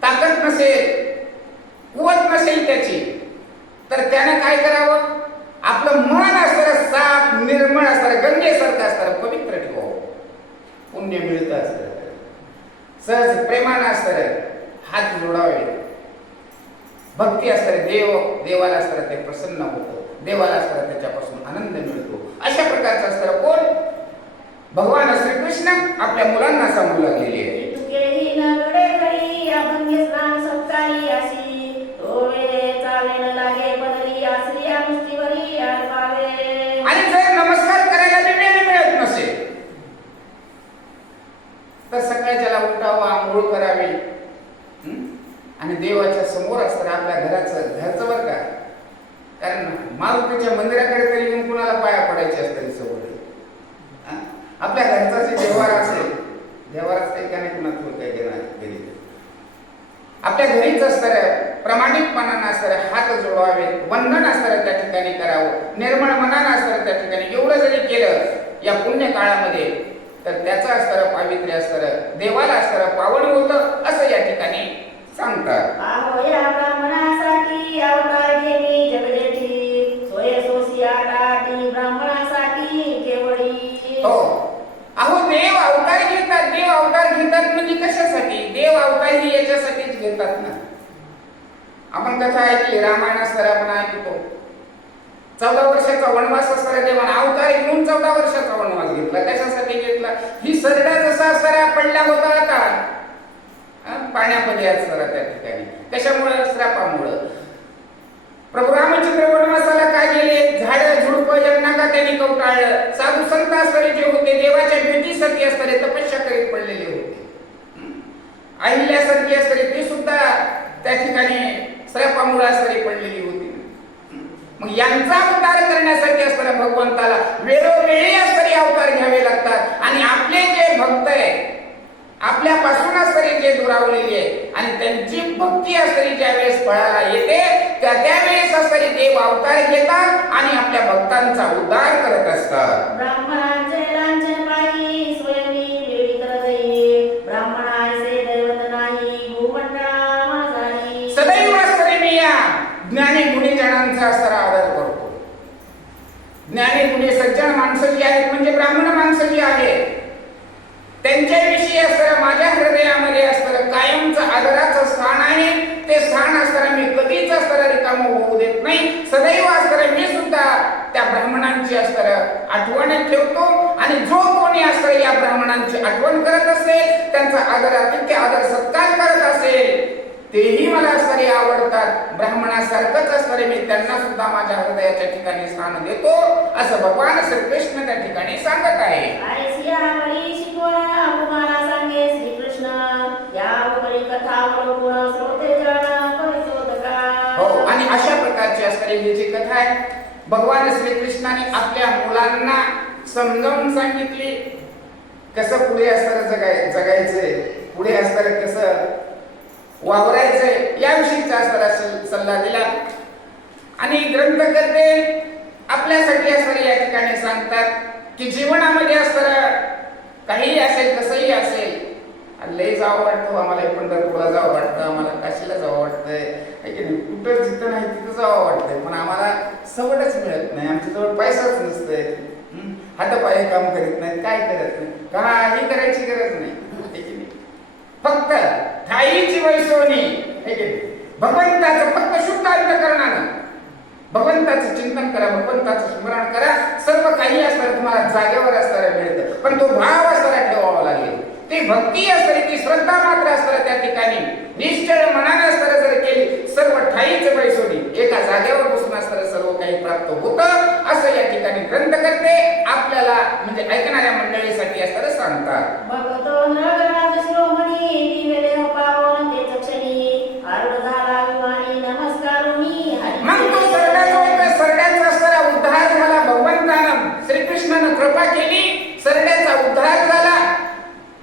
ताकद नसेल, कुवत नसेल त्याची, तर त्याने काय करावं? आपलं मन असणारं साफ निर्मळ असणारं गंगेसारखं असणारं पवित्र ठेवावं. पुण्य मिळतं असतं, सहज प्रेमानं असणारं हात जोडावे, भक्ती असणारे देवाला असणारं ते प्रसन्न होतं, देवाला असणारं त्याच्यापासून आनंद मिळतो. अशा प्रकारचं असणारं कोण? भगवान श्रीकृष्ण आपल्या मुलांना सांगू लागलेले आहे. तुकेही नगडे घरी अभंगे स्नान सत्कारी अशी तोवे चाले न लागे बदरी आश्रिया मुष्टीवरी अर्पावे. आणि जर नमस्कार करायला वेळ मिळत नसेल तर सकाळच्याला उठावं, आंघोळ करावी आणि देवाच्या समोर असताना आपल्या घरचं बरं का, कारण मारुतीच्या मंदिराकडे तरी येऊन कुणाला पाया पडायची असते सवय. आपल्या घरचा जे व्यवहार असेल, व्यवहारात काही या पुण्य काळामध्ये, तर त्याचं असणारं पावित्र्य असणारं देवाला असणारं पावन होतं असं या ठिकाणी सांगतात. आहो या ब्राह्मणासाठी अवतार घेणे जगदेठी, सोय सोसी आटाटी ब्राह्मणासाठी केवळी. हो, अहो देव अवतार घेतात. देव अवतार घेतात म्हणजे कशासाठी? देव अवतार ही याच्यासाठीच घेतात ना. आपण कथा ऐकली, रामायण असणारा आपण ऐकतो. 14 वर्षाचा वनवास असणाऱ्या देवाने अवतार घेऊन 14 वर्षाचा वनवास घेतला. कशासाठी घेतला? ही सरडा जसा असणारा पडला होता आता पाण्यामध्ये असणारा त्या ठिकाणी. कशामुळे? श्रापामुळं. प्रभू रामचंद्र वनवासाला काय गेले? झाड झुडप यांना का त्यांनी कवटाळलं? साधू संत असणारे जे होते देवाच्या भेटीसाठी असणारे तपस्या करीत पडलेले होते. अहिल्यासारखी असणारे ते सुद्धा त्या ठिकाणी श्रापामुळे असणारी पडलेली होती. मग यांचा उद्धार करण्यासाठी असणाऱ्या भगवंताला वेळोवेळी असणारे अवतार घ्यावे लागतात. आणि आपले जे भक्त आहे, आपल्यापासून असणारे जे दुरावलेले आहे आणि त्यांची भक्ती असणारी ज्या वेळेस फळाला येते त्यावेळेस असणारे देव अवतार घेतात आणि आपल्या भक्तांचा उद्धार करत असतात. ब्राह्मणांचे लांछन पायी स्वयंवी वेळी करते, ब्राह्मणाचे दैवत नाही भूमंडळा माझाही. सदैव असणारे मी या ज्ञानी गुणीजनांचा असणारा आदर करतो. ज्ञानी गुणी सज्जन माणसं जी आहेत म्हणजे ब्राह्मण माणसं जी आहेत त्यांच्याविषयी असणारं माझ्या हृदयामध्ये असणारं कायमचं आदराचं स्थान आहे. ते स्थान असणारं मी कधीच असणारं रिकामं होऊ देत नाही. सदैव असणारं मी सुद्धा त्या ब्राह्मणांची असणारं आठवण ठेवतो. आणि जो कोणी असणारं या ब्राह्मणांची आठवण करत असेल, त्यांचा आदरातिथ्य आदर सत्कार करत असेल, तेही मला असणारे आवडतात. ब्राह्मणासारखंच असणारे मी त्यांना सुद्धा माझ्या हृदयाच्या ठिकाणी स्थान देतो असं भगवान श्रीकृष्ण त्या ठिकाणी सांगत आहे. तुम्हाला सांगे श्रीकृष्ण या उपरी कथावरून श्रोते जण परिशोधका. हो, आणि अशा प्रकारची असणारी ही जी कथा आहे भगवान श्रीकृष्णाने आपल्या मुलांना समजावून सांगितली. कसं पुढे असणारं जगायचंय, पुढे असणारं कसं वावरायचंय याविषयीचा असणारा सल्ला दिला. आणि ग्रंथकर्ते आपल्यासाठी असणारे या ठिकाणी सांगतात की जीवनामध्ये असणारं काही असेल कसंही असेल, लय जावं वाटतं आम्हाला, पंढरपूरला जावं वाटतं, आम्हाला काशीला जावं वाटतंय, कुठं जिथं नाही तिथं जावं वाटतंय, पण आम्हाला सवडच मिळत नाही. आमच्याजवळ पैसाच नसतंय, हातापाय काम करीत नाहीत, काय करत नाही, काही करायची गरज नाही. फक्त ठाईची वैसोनी भगवंताचं फक्त शुद्ध अंतःकरणानं भगवंताचं चिंतन करा, भगवंताचं स्मरण करा. सर्व काही असणार तुम्हाला जागेवर असणारं मिळतं. पण तो भाव असणारा ठेवावा लागेल. ती भक्ती असणारी, ती श्रद्धा मात्र असणारं त्या ठिकाणी निश्चय मनाने असणारं जर केली, सर्व ठाईच वैसोनी एका जागेवर बसून असणारं सर्व काही प्राप्त होतं असं या ठिकाणी ग्रंथकर्ते आपल्याला म्हणजे ऐकणाऱ्या मंडळीसाठी असणारं सांगतात. भगतो नगराज शिरोमणी दिवेले पावन ते चक्षणी आरूढ झाला विमानी नमस्कारुनी. मग तो सरड्याचा असणारा उद्धार झाला. भगवंतानं श्रीकृष्णानं कृपा केली, सरड्याचा उद्धार झाला,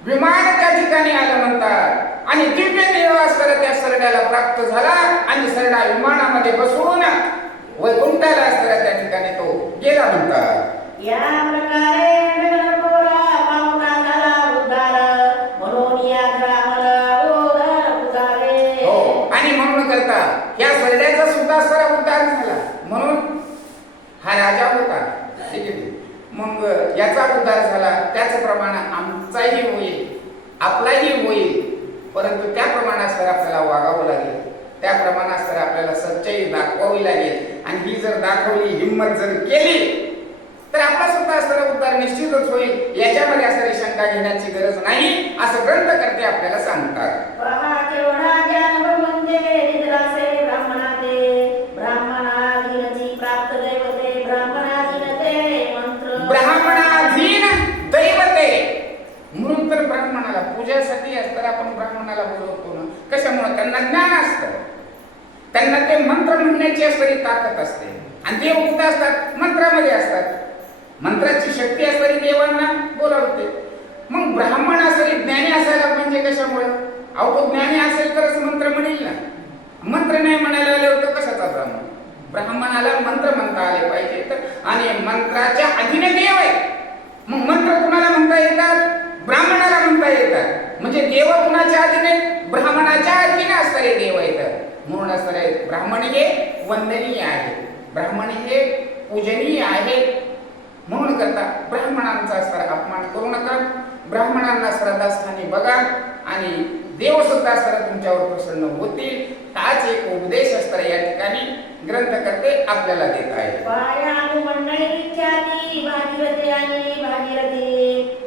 विमान त्या ठिकाणी आलं म्हणतात. आणि दिव्य देव असणारा त्या सरड्याला प्राप्त झाला आणि सरडा विमानामध्ये बसवून वैकुंठाला असणारा त्या ठिकाणी तो गेला म्हणतात. या प्रकारे नगरपोरा पावता झाला उद्धार, म्हणून या ग्रामला ओढर पुजारे. हो, आणि म्हणून करता या सरड्याचा सुद्धा असणारा उद्धार झाला. म्हणून हा राजा होता, ठीक आहे, मग याचा उद्धार झाला. त्याचप्रमाणे आमचाही होईल, आपलाही होईल. परंतु त्या प्रमाणात आपल्याला वागावं लागेल, त्या प्रमाणात आपल्याला सच्चाई दाखवावी लागेल. आणि ही जर दाखवली, हिंमत जर केली तर आपला सुद्धा असणारा उद्धार निश्चितच होईल. याच्यामध्ये असणारी शंका घेण्याची गरज नाही असं ग्रंथकर्ते आपल्याला सांगतात. पहा केवढा ज्ञान भगवंते निद्रासे ब्राह्मणाते, ब्राह्मणाधीनची प्राप्त दैवते, ब्राह्मणाधीनते मंत्र. ब्राह्मणाधीन दैवते म्हणून तर ब्राह्मणाला पूजासाठी असताना आपण ब्राह्मणाला बोलवतो ना. कशामुळे? त्यांना ज्ञान असतं, त्यांना ते मंत्र म्हणण्याची असणारी ताकद असते. आणि देव कुठे असतात? मंत्रामध्ये असतात. मंत्राची शक्ती असणारी देवांना बोलावते. मग ब्राह्मण असणारी ज्ञानी असायला म्हणजे कशामुळे? अहो तो ज्ञानी असेल तरच मंत्र म्हणेल ना. मंत्र नाही म्हणायला आले होतं कशाचा ब्राह्मण? ब्राह्मणाला मंत्र म्हणता आले पाहिजे. आणि मंत्राच्या अधीन देव आहे. मग म्हणजे देव कुणाच्या अधीने? ब्राह्मणाच्या अधीने असणारे देव आहेत. म्हणून असणारे ब्राह्मण हे वंदनीय आहे, ब्राह्मण हे पूजनीय आहे. म्हणून करता ब्राह्मणांचा असणारा अपमान करू नका, ब्राह्मणांना श्रद्धास्थानी बघा आणि देव सुद्धा सर तुमच्यावर प्रसन्न होतील. हाच एक उपदेश असणारा या ठिकाणी ग्रंथकर्ते आपल्याला देत आहे. पायानु मंडळी विख्याती भागीरथी आणि भागीरथी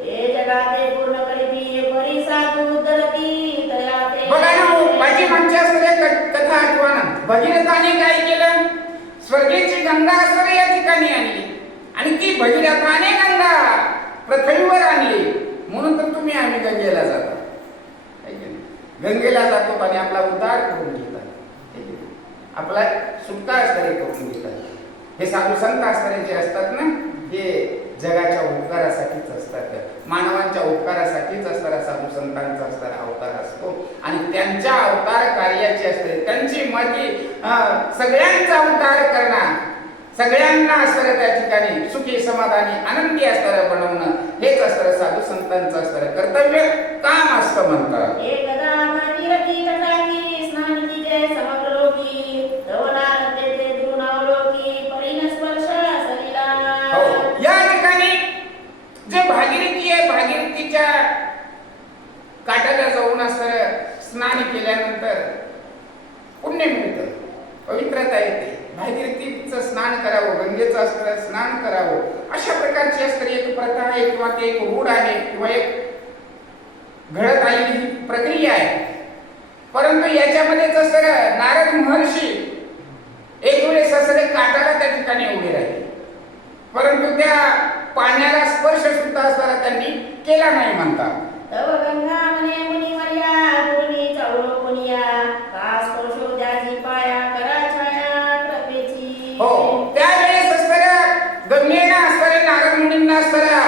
हे जगाते पूर्ण करीती परी साधू उद्धरती तयाते. बघा ना माझी मागच्या असणारे कथा आठवा ना. भगीरथाने काय केलं? स्वर्गेची गंगा असणारे या ठिकाणी आणली आणि ती भगीरथाने गंगा पृथ्वीवर आणली. म्हणून तर तुम्ही आम्ही गंगेला जातो, गंगेला जातो आणि आपला उद्धार करून घेतात, आपला सुटका असणारे करून घेतात. हे साधू संत असणारे जे असतात ना, हे जगाच्या उपकारासाठीच असतात, मानवांच्या उपकारासाठीच असणारा साधू संतांचा असणारा अवतार असतो आणि त्यांच्या अवतार कार्याची असते त्यांची मती सगळ्यांचा उद्धार करणं, सगळ्यांना असणारं त्या ठिकाणी सुखी समाधानी आनंदी असणारं बनवणं हेच असणारं साधू संतांचं असणारं कर्तव्य काम असतं म्हणतात. एकदा भागीरथी तटाकी स्नान कीजे समग्र लोकी धवनार तेथे दुनावलोकी परिण स्पर्श सलिला. हो, या ठिकाणी जे भागीरथी आहे, भागीरथीच्या काठाला जाऊन असणारं स्नान केल्यानंतर पुण्य मिळतं, पवित्रता येते. भागीरथीचं स्नान करावं, गंगेचं असणारं स्नान करावं, अशा प्रकारची असणारी एक प्रथा आहे किंवा ते एक रूढ आहे किंवा एक घडत आलेली प्रक्रिया आहे. परंतु याच्यामध्ये असणारं नारद महर्षी एक वेळेस असणारे काठाला त्या ठिकाणी उभे राहिले, परंतु त्या पाण्याला स्पर्श सुद्धा असणारा त्यांनी केला नाही म्हणतात. तव गंगा मने मुनिवर्या गुणी चौर पुनिया का स्पर्शो द्याची पाया करा छाया कृपेची. हो, त्यावेळेस असणाऱ्या गंगेला असणारे नारद मुनींना असणारा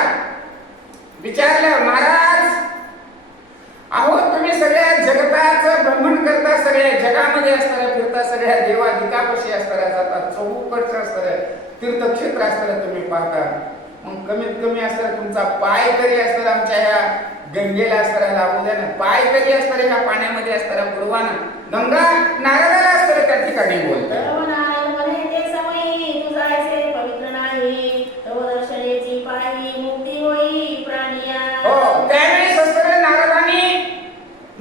विचारलं, महाराज अहो तुम्ही सगळ्या जगताचं भ्रमण करता, सगळ्या जगामध्ये असणाऱ्या फिरता, सगळ्या देवाधिकापाशी असणाऱ्या जातात, चौकडचं असणारं तीर्थक्षेत्र असणारं तुम्ही पाहता, मग कमीत कमी असणारा तुमचा पाय तरी असणारा आमच्या ह्या गंगेला असणारा लागू द्या ना, पाय तरी असणारे ह्या पाण्यामध्ये असणारा बुडवा ना. गंगा नारदाला असणारं त्या ठिकाणी बोलतात. तव नारद म्हणे ते समयी तुझा ऐसे पवित्र नाही, तव दर्शनेची पायी मुक्ती होई प्राणिया. हो, त्यावेळेस असणाऱ्या नारदांनी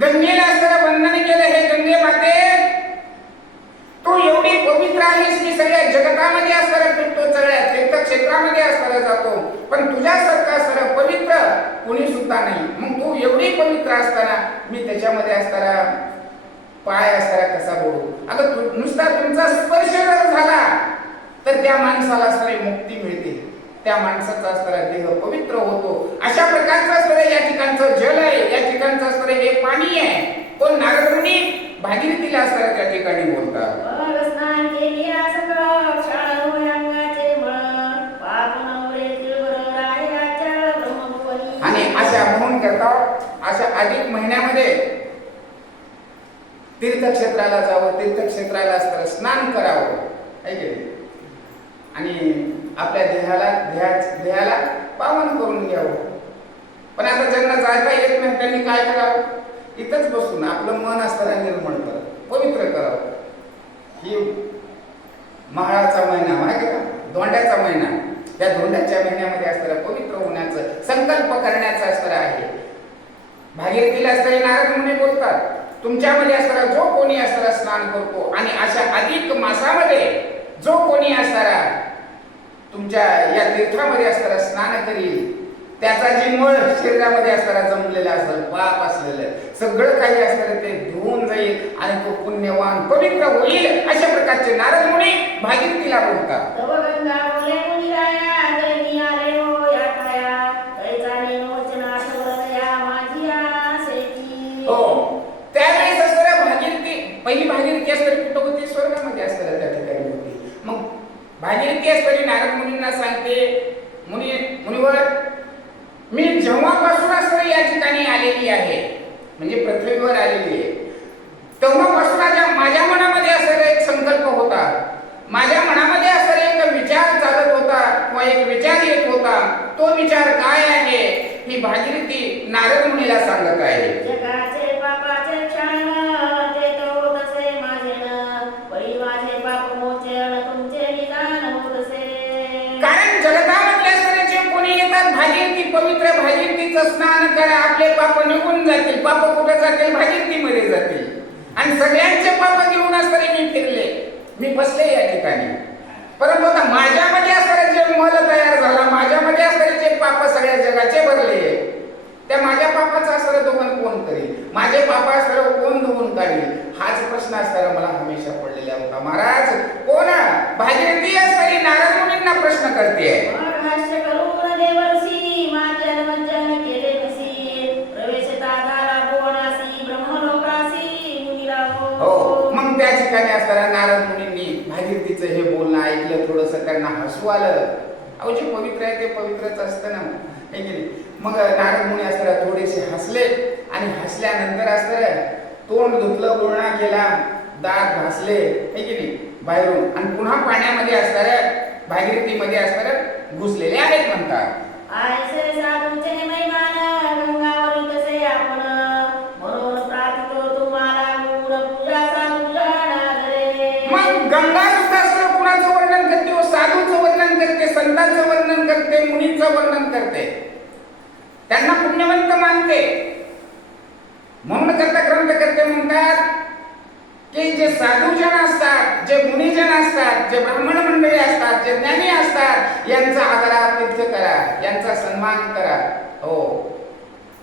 गंगेला असणारं वंदन केलं, हे गंगे माते तू एवढी पवित्र आहेस, मी सगळ्या जगतामध्ये असणारा फिरतो, सगळ्या तीर्थक्षेत्रामध्ये असणारा जातो, पण तुझ्यासारखं असणारं पवित्र कोणी सुद्धा नाही. मग तू एवढी पवित्र असताना मी त्याच्यामध्ये असणारा पाय असणारा कसा बोलू? अगं नुसता तुमचा स्पर्श जर झाला तर त्या माणसाला असणारी मुक्ती मिळते, त्या माणसाचा असणारा देह पवित्र होतो. अशा प्रकारचं असणारं या ठिकाणचं जल आहे, या ठिकाणचं असणारं हे पाणी आहे. कोण? नारद मुनी भागीरथीला असणारा त्या ठिकाणी बोलतात. स्नान केली सकळ शाळा अंगाचे मळ पाप नवरे तिळवर रायाच्या ब्रह्मभुवनी. आणि अशा म्हणून करता अशा अधिक महिन्यामध्ये तीर्थक्षेत्राला जावं, तीर्थक्षेत्राला असणारं स्नान करावं आहे आणि आपल्या देहाला पावन करून घ्यावं. पण आता ज्यांना जायला येत नाही त्यांनी काय करावं? इथंच बसून आपलं मन असताना निर्मळ करावं, पवित्र करावं. ही महाळाचा महिना माहिती का, धोंड्याचा महिना, त्या धोंड्याच्या महिन्यामध्ये असणारा पवित्र होण्याचं संकल्प करण्याचं असणारं आहे. भागीरथीला असणारे नारद मुनी बोलतात, तुमच्यामध्ये असणारा जो कोणी असणारा स्नान करतो आणि अशा अधिक मासामध्ये जो कोणी असणारा तुमच्या या तीर्थामध्ये असणारा स्नान करील, त्याचा जी मळ शरीरामध्ये असणारा जमलेला असेल, पाप असलेलं सगळं काही असणारं ते धुवून जाईल आणि तो पुण्यवान पवित्र होईल. अशा प्रकारचे नारद मुनी भागीरथीला बोलतात. तव गंगा बोले मुनिराया दैनी आले हो या ठाया कैचाने वचन आठवरया माझी आसेची. हो, त्यावेळेस असणाऱ्या भागीरथी, पहिली भागीरथी असणारी कुठं होती? स्वर्गामध्ये असणाऱ्या त्या ठिकाणी होती. मग भागीरथी असणारी नारद मुनींना सांगते, मुनिवर मी जेव्हापासून असणारी या ठिकाणी आलेली आहे, म्हणजे पृथ्वीवर आलेली आहे, तेव्हापासून माझ्या मनामध्ये असणारा एक संकल्प होता, माझ्या मनामध्ये असणारा एक विचार चालत होता किंवा एक विचार येत होता. तो विचार काय आहे? ही ही भागीरथी नारद मुनीला सांगत आहे. जगाचे पापाचे क्षण ते तो होतसे माझेन, परी माझे पाप मोचेन तुमचे निदान होतसे. कारण जगतामधल्या सगळे जे कोणी येतात भागीरथी, पवित्र भागीरथीचं स्नान करा, आपले पाप निघून जातील. पाप कुठे जातील? भागीरथीमध्ये जातील. आणि सगळ्यांचे पाप घेऊन असताना मी फिरले, मी बसले या ठिकाणी. परंतु आता माझ्यामध्ये असणारे जे मल तयार झाला, माझ्यामध्ये असणारे जे पाप सगळ्या जगाचे भरले, त्या माझ्या पापाचं असणारं दोघं कोण करेल? माझे पाप असणारं कोण धुवून काढेल? हाच प्रश्न असणारा मला हमेशा पडलेला होता. महाराज कोण? भागीरथी असणारी नारद मुनींना प्रश्न करते. हास्य करून देवर्षी माझ्या मंजन केले कशी, प्रवेशता झाला भुवनासी ब्रह्मलोकासी मुनिरावो. हो, मग त्या ठिकाणी असणाऱ्या नारद मुनींनी भागीरथीचं हे बोलणं ऐकलं, थोडंसं त्यांना हसू आलं. अहो जे पवित्र आहे ते पवित्रच असतं ना, हे की नाही? मग नारद मुनी असणाऱ्या थोडेसे हसले आणि हसल्यानंतर असणाऱ्या तोंड धुतलं, गुळणा केला, दात घासले, हे की नाही, बाहेरून, आणि पुन्हा पाण्यामध्ये असणाऱ्या भागीरथीमध्ये असणाऱ्या घुसलेले आहेत म्हणतात. आयसे साधूचे महिमान गंगावरी तसे आपण, म्हणून प्रार्थितो तुम्हाला गुण पूजा साधू जाणारे. मग गंगा सुद्धा असं कुणाचं वर्णन करते? साधूचं वर्णन करते, संतांचं वर्णन करते, मुनींचं वर्णन करते, त्यांना पुण्यवंत मानते. म्हणून करता ग्रंथकर्ते म्हणतात की जे साधूजन असतात, जे मुनिजन असतात, जे ब्राह्मण मंडळी असतात, जे ज्ञानी असतात, यांचा आदरातिथ्य करा, यांचा सन्मान करा. हो,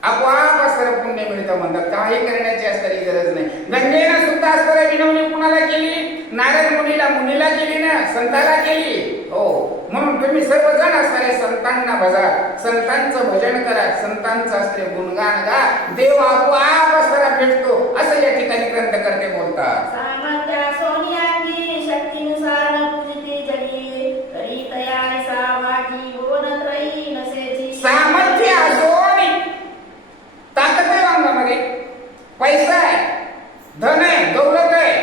आपोआप असणारं पुण्य मिळतं म्हणतात. काही करण्याची असणारी गरज नाही. गंगेनं सुद्धा असणारी विनवणी कुणाला केली? नारद मुनीला केली ना, संताला केली. हो, म्हणून तुम्ही सर्वजण असणारे संतांना भजा, संतांचं भजन करा, संतांचं असते गुणगान गा, देव आपोआप असणारा भेटतो, असं या ठिकाणी ग्रंथकर्ते बोलतात. सामर्थ्या सोनियांगी शक्तीनुसार पूजिते जगी, करी तयारी साभागी भुवन त्रयी नसेची. सामर्थ्य असो, ताकद आहे अंगामध्ये, पैसा आहे, धन आहे, दौलत आहे,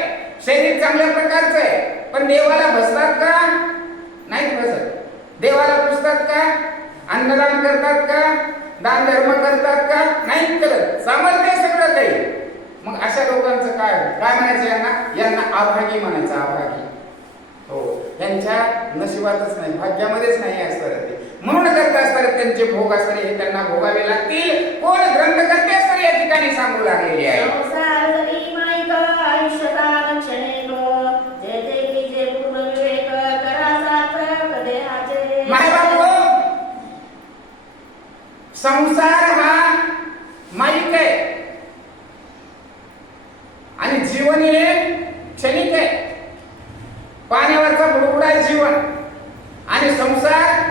शरीर चांगल्या प्रकारचं आहे, पण देवाला भजतात का? नाही भजत. देवाला पुजतात का? अन्नदान करतात का? दान धर्म करतात का? नाही करत. सामर्थ्य सगळं काही. मग अशा लोकांचं काय म्हणायचं? यांना अभागी म्हणायचं, अभागी. हो, यांच्या नशिबातच नाही, भाग्यामध्येच नाही असणार ते. म्हणून करत असणार त्यांचे भोग असणारे हे त्यांना भोगावे लागतील. कोण? ग्रंथकर्ते असणारे या ठिकाणी सांगू लागलेले आहे. संसार जरी माईक आयुष्यदान क्षणेक, जे ते की जे पूर्ण विवेक करा सार्थक देहाचे. माय बाबू, संसार हा माईक आहे आणि जीवन हे क्षणिक आहे. पाण्यावरचा बुडबुडा आहे जीवन, आणि संसार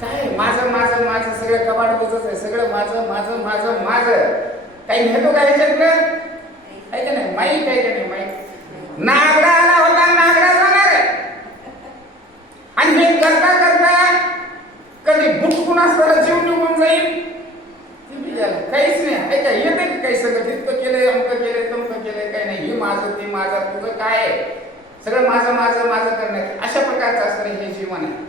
काय? माझं माझं माझं सगळं कबाड बुजच आहे, सगळं माझं माझं माझं माझं. काही घेतो का ह्याच्यातलं? आहे का नाही? माईक आहे का नाही? माईक. नागडा आला होता, नागडा जाणार आहे. आणि हे करता करता कधी बुटकून असताना जीव निघून जाईल, काहीच नाही. आहे का? येते की काही सगळं इतकं केलंय, अमकं केलंय, तमकं केलंय, काही नाही. हे माझं, ते माझं, तुझं काय आहे? सगळं माझं माझं माझं करणं, अशा प्रकारचं असणारं हे जीवन आहे.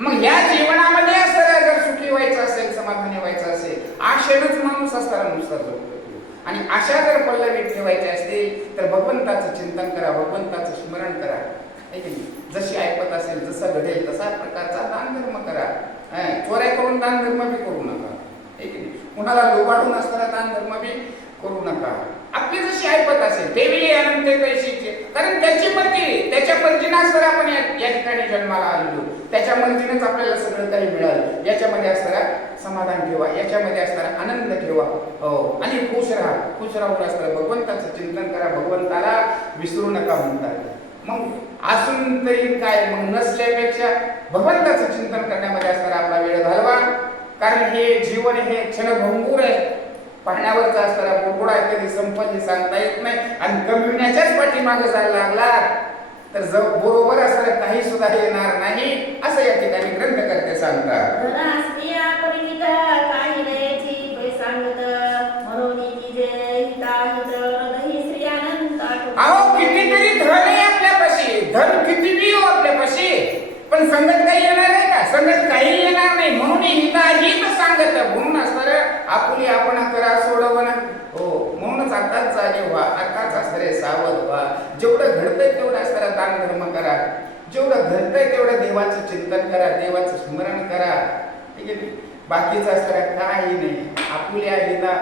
मग या जीवनामध्ये असणाऱ्या जर सुखी व्हायचं असेल, समाधानी व्हायचं असेल, आशेनच माणूस असणारा नुसता जगतो. आणि आशा जर पल्लवीत ठेवायच्या असतील तर भगवंताचं चिंतन करा, भगवंताचं स्मरण करा. जशी ऐपत असेल, जसं घडेल तसा प्रकारचा दान धर्म करा. चोऱ्या करून दान धर्म बी करू नका. कुणाला लोबाडून असणारा दान धर्म बी करू नका. आपली जशी ऐपत असेल देवी अनंत पैशीचे, कारण त्याची मर्जी, त्याच्या मर्जीनं सर आपण या ठिकाणी जन्माला आलेलो, त्याच्या मर्जीनेच आपल्याला सगळं काही मिळालं. याच्यामध्ये असणारा समाधान ठेवा, याच्यामध्ये असणारा आनंद ठेवा. हो, आणि खुश राहा. खुश राहून असणारा भगवंताचं चिंतन करा, भगवंताला विसरू नका म्हणतात. मग असून तरी काय, मग नसल्यापेक्षा भगवंताचं चिंतन करण्यामध्ये असणारा आपला वेळ घालवा. कारण हे जीवन हे क्षणभंगूर आहे. पाण्यावरचा असणारा बुडबुडा कधी संपल हे सांगता येत नाही. आणि कमी पाठीमागे जायला लागला तर बरोबर असणारं काही सुद्धा येणार नाही, असं या ठिकाणी ग्रंथकर्ते सांगतात. अहो, कितीतरी धन आहे आपल्यापाशी, धन कितीही हो आपल्यापाशी, पण संगत काही येणार आहे का? संगत काही येणार नाही. म्हणून हिताही देवाचं चिंतन करा, देवाचं स्मरण करा. ठीक आहे. बाकीचं असतं काही नाही. आपल्या हिता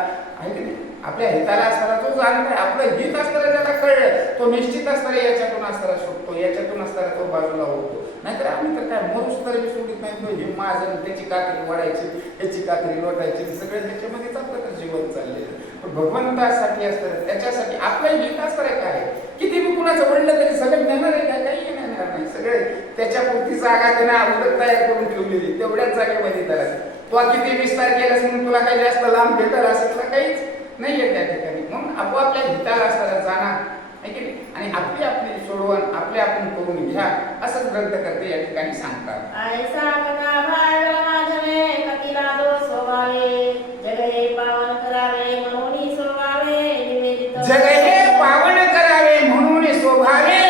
आहे की नाही, आपल्या हिताला असताना तो जाणता, आपलं हित असताना ज्याला कळलं तो निश्चित असताना याच्यातून असताना सुटतो, याच्यातून असताना तो बाजूला होतो. नाहीतर आम्ही तर काय मरूच तर मी सोडित नाही. हे माझं त्याची काकरी वाढायची, त्याची काकरी लोटायची, सगळं त्याच्यामध्येच आपलं तर जीवन चाललेलं. पण भगवंतासाठी असतं, त्याच्यासाठी आपलं हित असतं काय. किती मी कुणाचं म्हणलं तरी सगळं नेणार आहे का? काही येणार नाही. सगळे त्याच्या पुरती जागा त्याने अगोदर तयार करून ठेवलेली, तेवढ्याच जागेमध्ये त्याला तो किती विस्तार केलास म्हणून तुला काही जास्त लांब भेटल असं काहीच नाहीये त्या ठिकाणी. म्हणून आपोआपल्या हिताला असताना जाणार आहे की नाही, आणि आपली आपली सोडवण आपले आपण करून घ्या असंच ग्रंथकर्ते या ठिकाणी सांगतात. ऐसा कथा भाळ माझे कपिला दो स्वभावे जग हे पावन करावे म्हणून स्वभावे निवेदित. जग हे पावन करावे म्हणून स्वभावे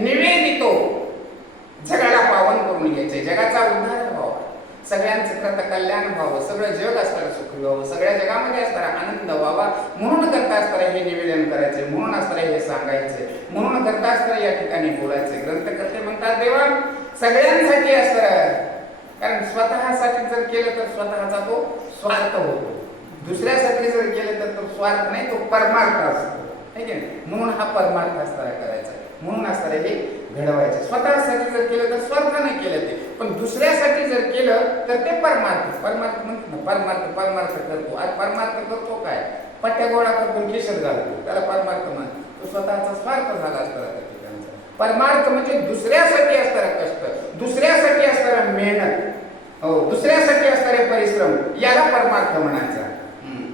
निवेदितो. जगाला पावन करून घ्यायचे, जगाचा उद्धार व्हावा, सगळ्यांचं कृत कल्याण व्हावं, सगळं जग असताना सुखी व्हावं, सगळ्या जगामध्ये असताना आनंद व्हावा म्हणून करता असताना हे निवेदन करायचे, म्हणून असताना हे सांगायचे, म्हणून करता असताना या ठिकाणी बोलायचे. ग्रंथकर्ते म्हणतात देवा सगळ्यांसाठी असतं. कारण स्वतःसाठी जर केलं तर स्वतःचा तो स्वार्थ होतो, दुसऱ्यासाठी जर केलं तर तो स्वार्थ नाही, तो परमार्थ असतो. ठीक आहे. म्हणून हा परमार्थ असताना करायचा, म्हणून असताना हे घडवायचे. स्वतःसाठी जर केलं तर स्वार्थाने केलं ते, पण दुसऱ्यासाठी जर केलं तर ते परमार्थ. परमार्थ म्हणतो ना, परमार्थ करतो. आज परमार्थ करतो काय? पट्ट्या गोळा करतो, केशर घालतो, त्याला परमार्थ म्हणतो. तो स्वतःचा स्वार्थ झाला असताना त्या ठिकाणचा. परमार्थ म्हणजे दुसऱ्यासाठी असणारा कष्ट, दुसऱ्यासाठी असणारा मेहनत, हो, दुसऱ्यासाठी असणारे परिश्रम, याला परमार्थ म्हणायचा.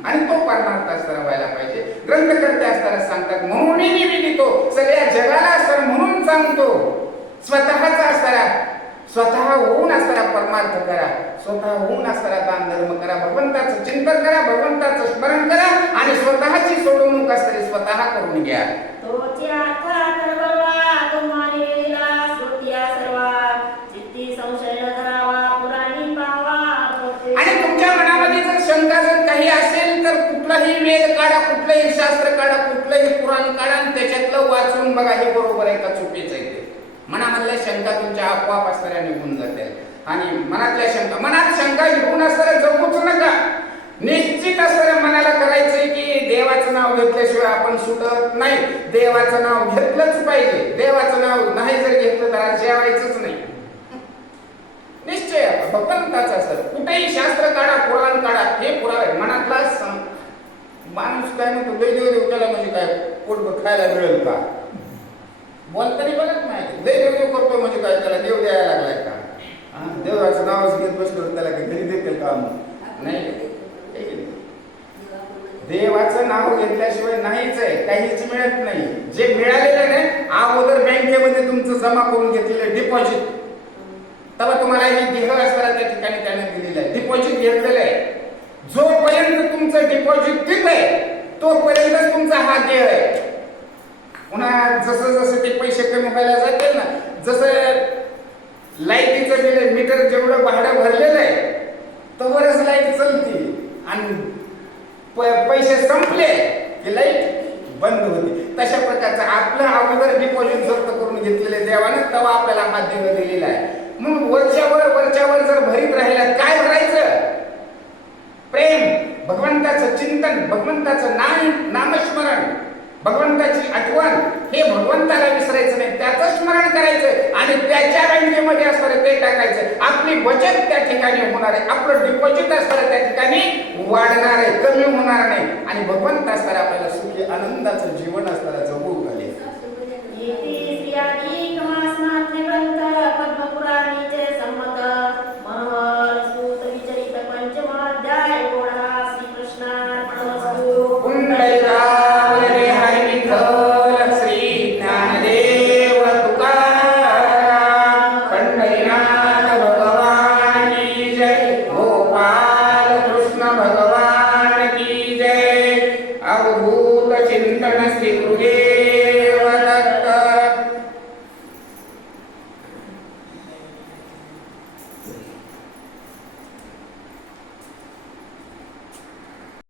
आणि तो परमार्थ असताना व्हायला पाहिजे. ग्रंथकर्ते असताना सांगतात म्हणून निवेदितो, सगळ्या जगाला असताना म्हणून सांगतो. स्वतःचा असताना स्वतः होऊन असताना परमार्थ करा, स्वतः होऊन असताना दान धर्म करा, भगवंताचं चिंतन करा, भगवंताचं स्मरण करा, आणि स्वतःची सोडवणूक असताना स्वतः करून घ्या. तोची अर्था ठरवला तुम्हारी लीला श्रुतिया सर्वा चित्ती संशय न धरावा पुराणी पावा. आणि तुमच्या मनामध्ये जर शंका जर काही असेल तर कुठलाही वेद काढा, कुठलंही शास्त्र काढा, कुठलंही पुराण काढा आणि त्याच्यातलं वाचून बघा हे बरोबर आहे का चुकीचं आहे ते. मनामधल्या शंका तुमच्या आपोआप असणाऱ्या निघून जातील. आणि मनात शंका घेऊन असताना जगूच नका. निश्चित असताना मनाला करायचंय की देवाचं नाव घेतल्याशिवाय आपण सुटत नाही, देवाचं नाव घेतलंच पाहिजे. देवाचं नाव नाही जर घेतलं तर जेवायचंच नाही. निश्चय भगवंताचा असं कुठेही शास्त्र काढा, पुराण काढा, हे पुरावे मनातला माणूस काय म्हणतो देव केला म्हणजे काय पोट खायला मिळेल का? बोलताना बघत नाही, देव करतोय म्हणजे काय त्याला देव द्यायला लागलाय का? देवाचं नावच घेत बसलो त्याला काही घरी देखील काम नाही. देवाचं नाव घेतल्याशिवाय नाहीच आहे, काहीच मिळत नाही. जे मिळालेलं नाही अगोदर बँकेमध्ये तुमचं जमा करून घेतलेलं डिपॉझिट, तेव्हा तुम्हाला हे देह असताना त्या ठिकाणी त्याने दिलेलं आहे, डिपॉझिट घेतलेलं आहे. जोपर्यंत तुमचं डिपॉझिट तिथे आहे तोपर्यंत तुमचा हा देह आहे. पुन्हा जसं जसं ते पैसे कमी व्हायला जातील ना, जसं लाईटीचं बिल मीटर जेवढं भाडं भरलेलं आहे तोवरच लाईट चलते, आणि पैसे संपले की लाईट बंद होते. तशा प्रकारचं आपलं अगोदर डिपॉझिट जप्त करून घेतलेले देवानं तेव्हा आपल्याला हा देह दिलेला आहे. म्हणून वरच्यावर जर भरीत राहिला काय भरायचं? प्रेम, भगवंताचं चिंतन, भगवंताचं नामस्मरण, भगवंताची आठवण. हे भगवंताला विसरायचं नाही, त्याचं स्मरण करायचं आणि त्याच्या बँकेमध्ये असणारे ते टाकायचं. आपली बचत त्या ठिकाणी होणार आहे, आपलं डिपॉझिट असणारं त्या ठिकाणी वाढणार आहे, कमी होणार नाही. आणि भगवंत असणारं आपल्याला सुखी आनंदाचं जीवन असणारं जगू घालेल.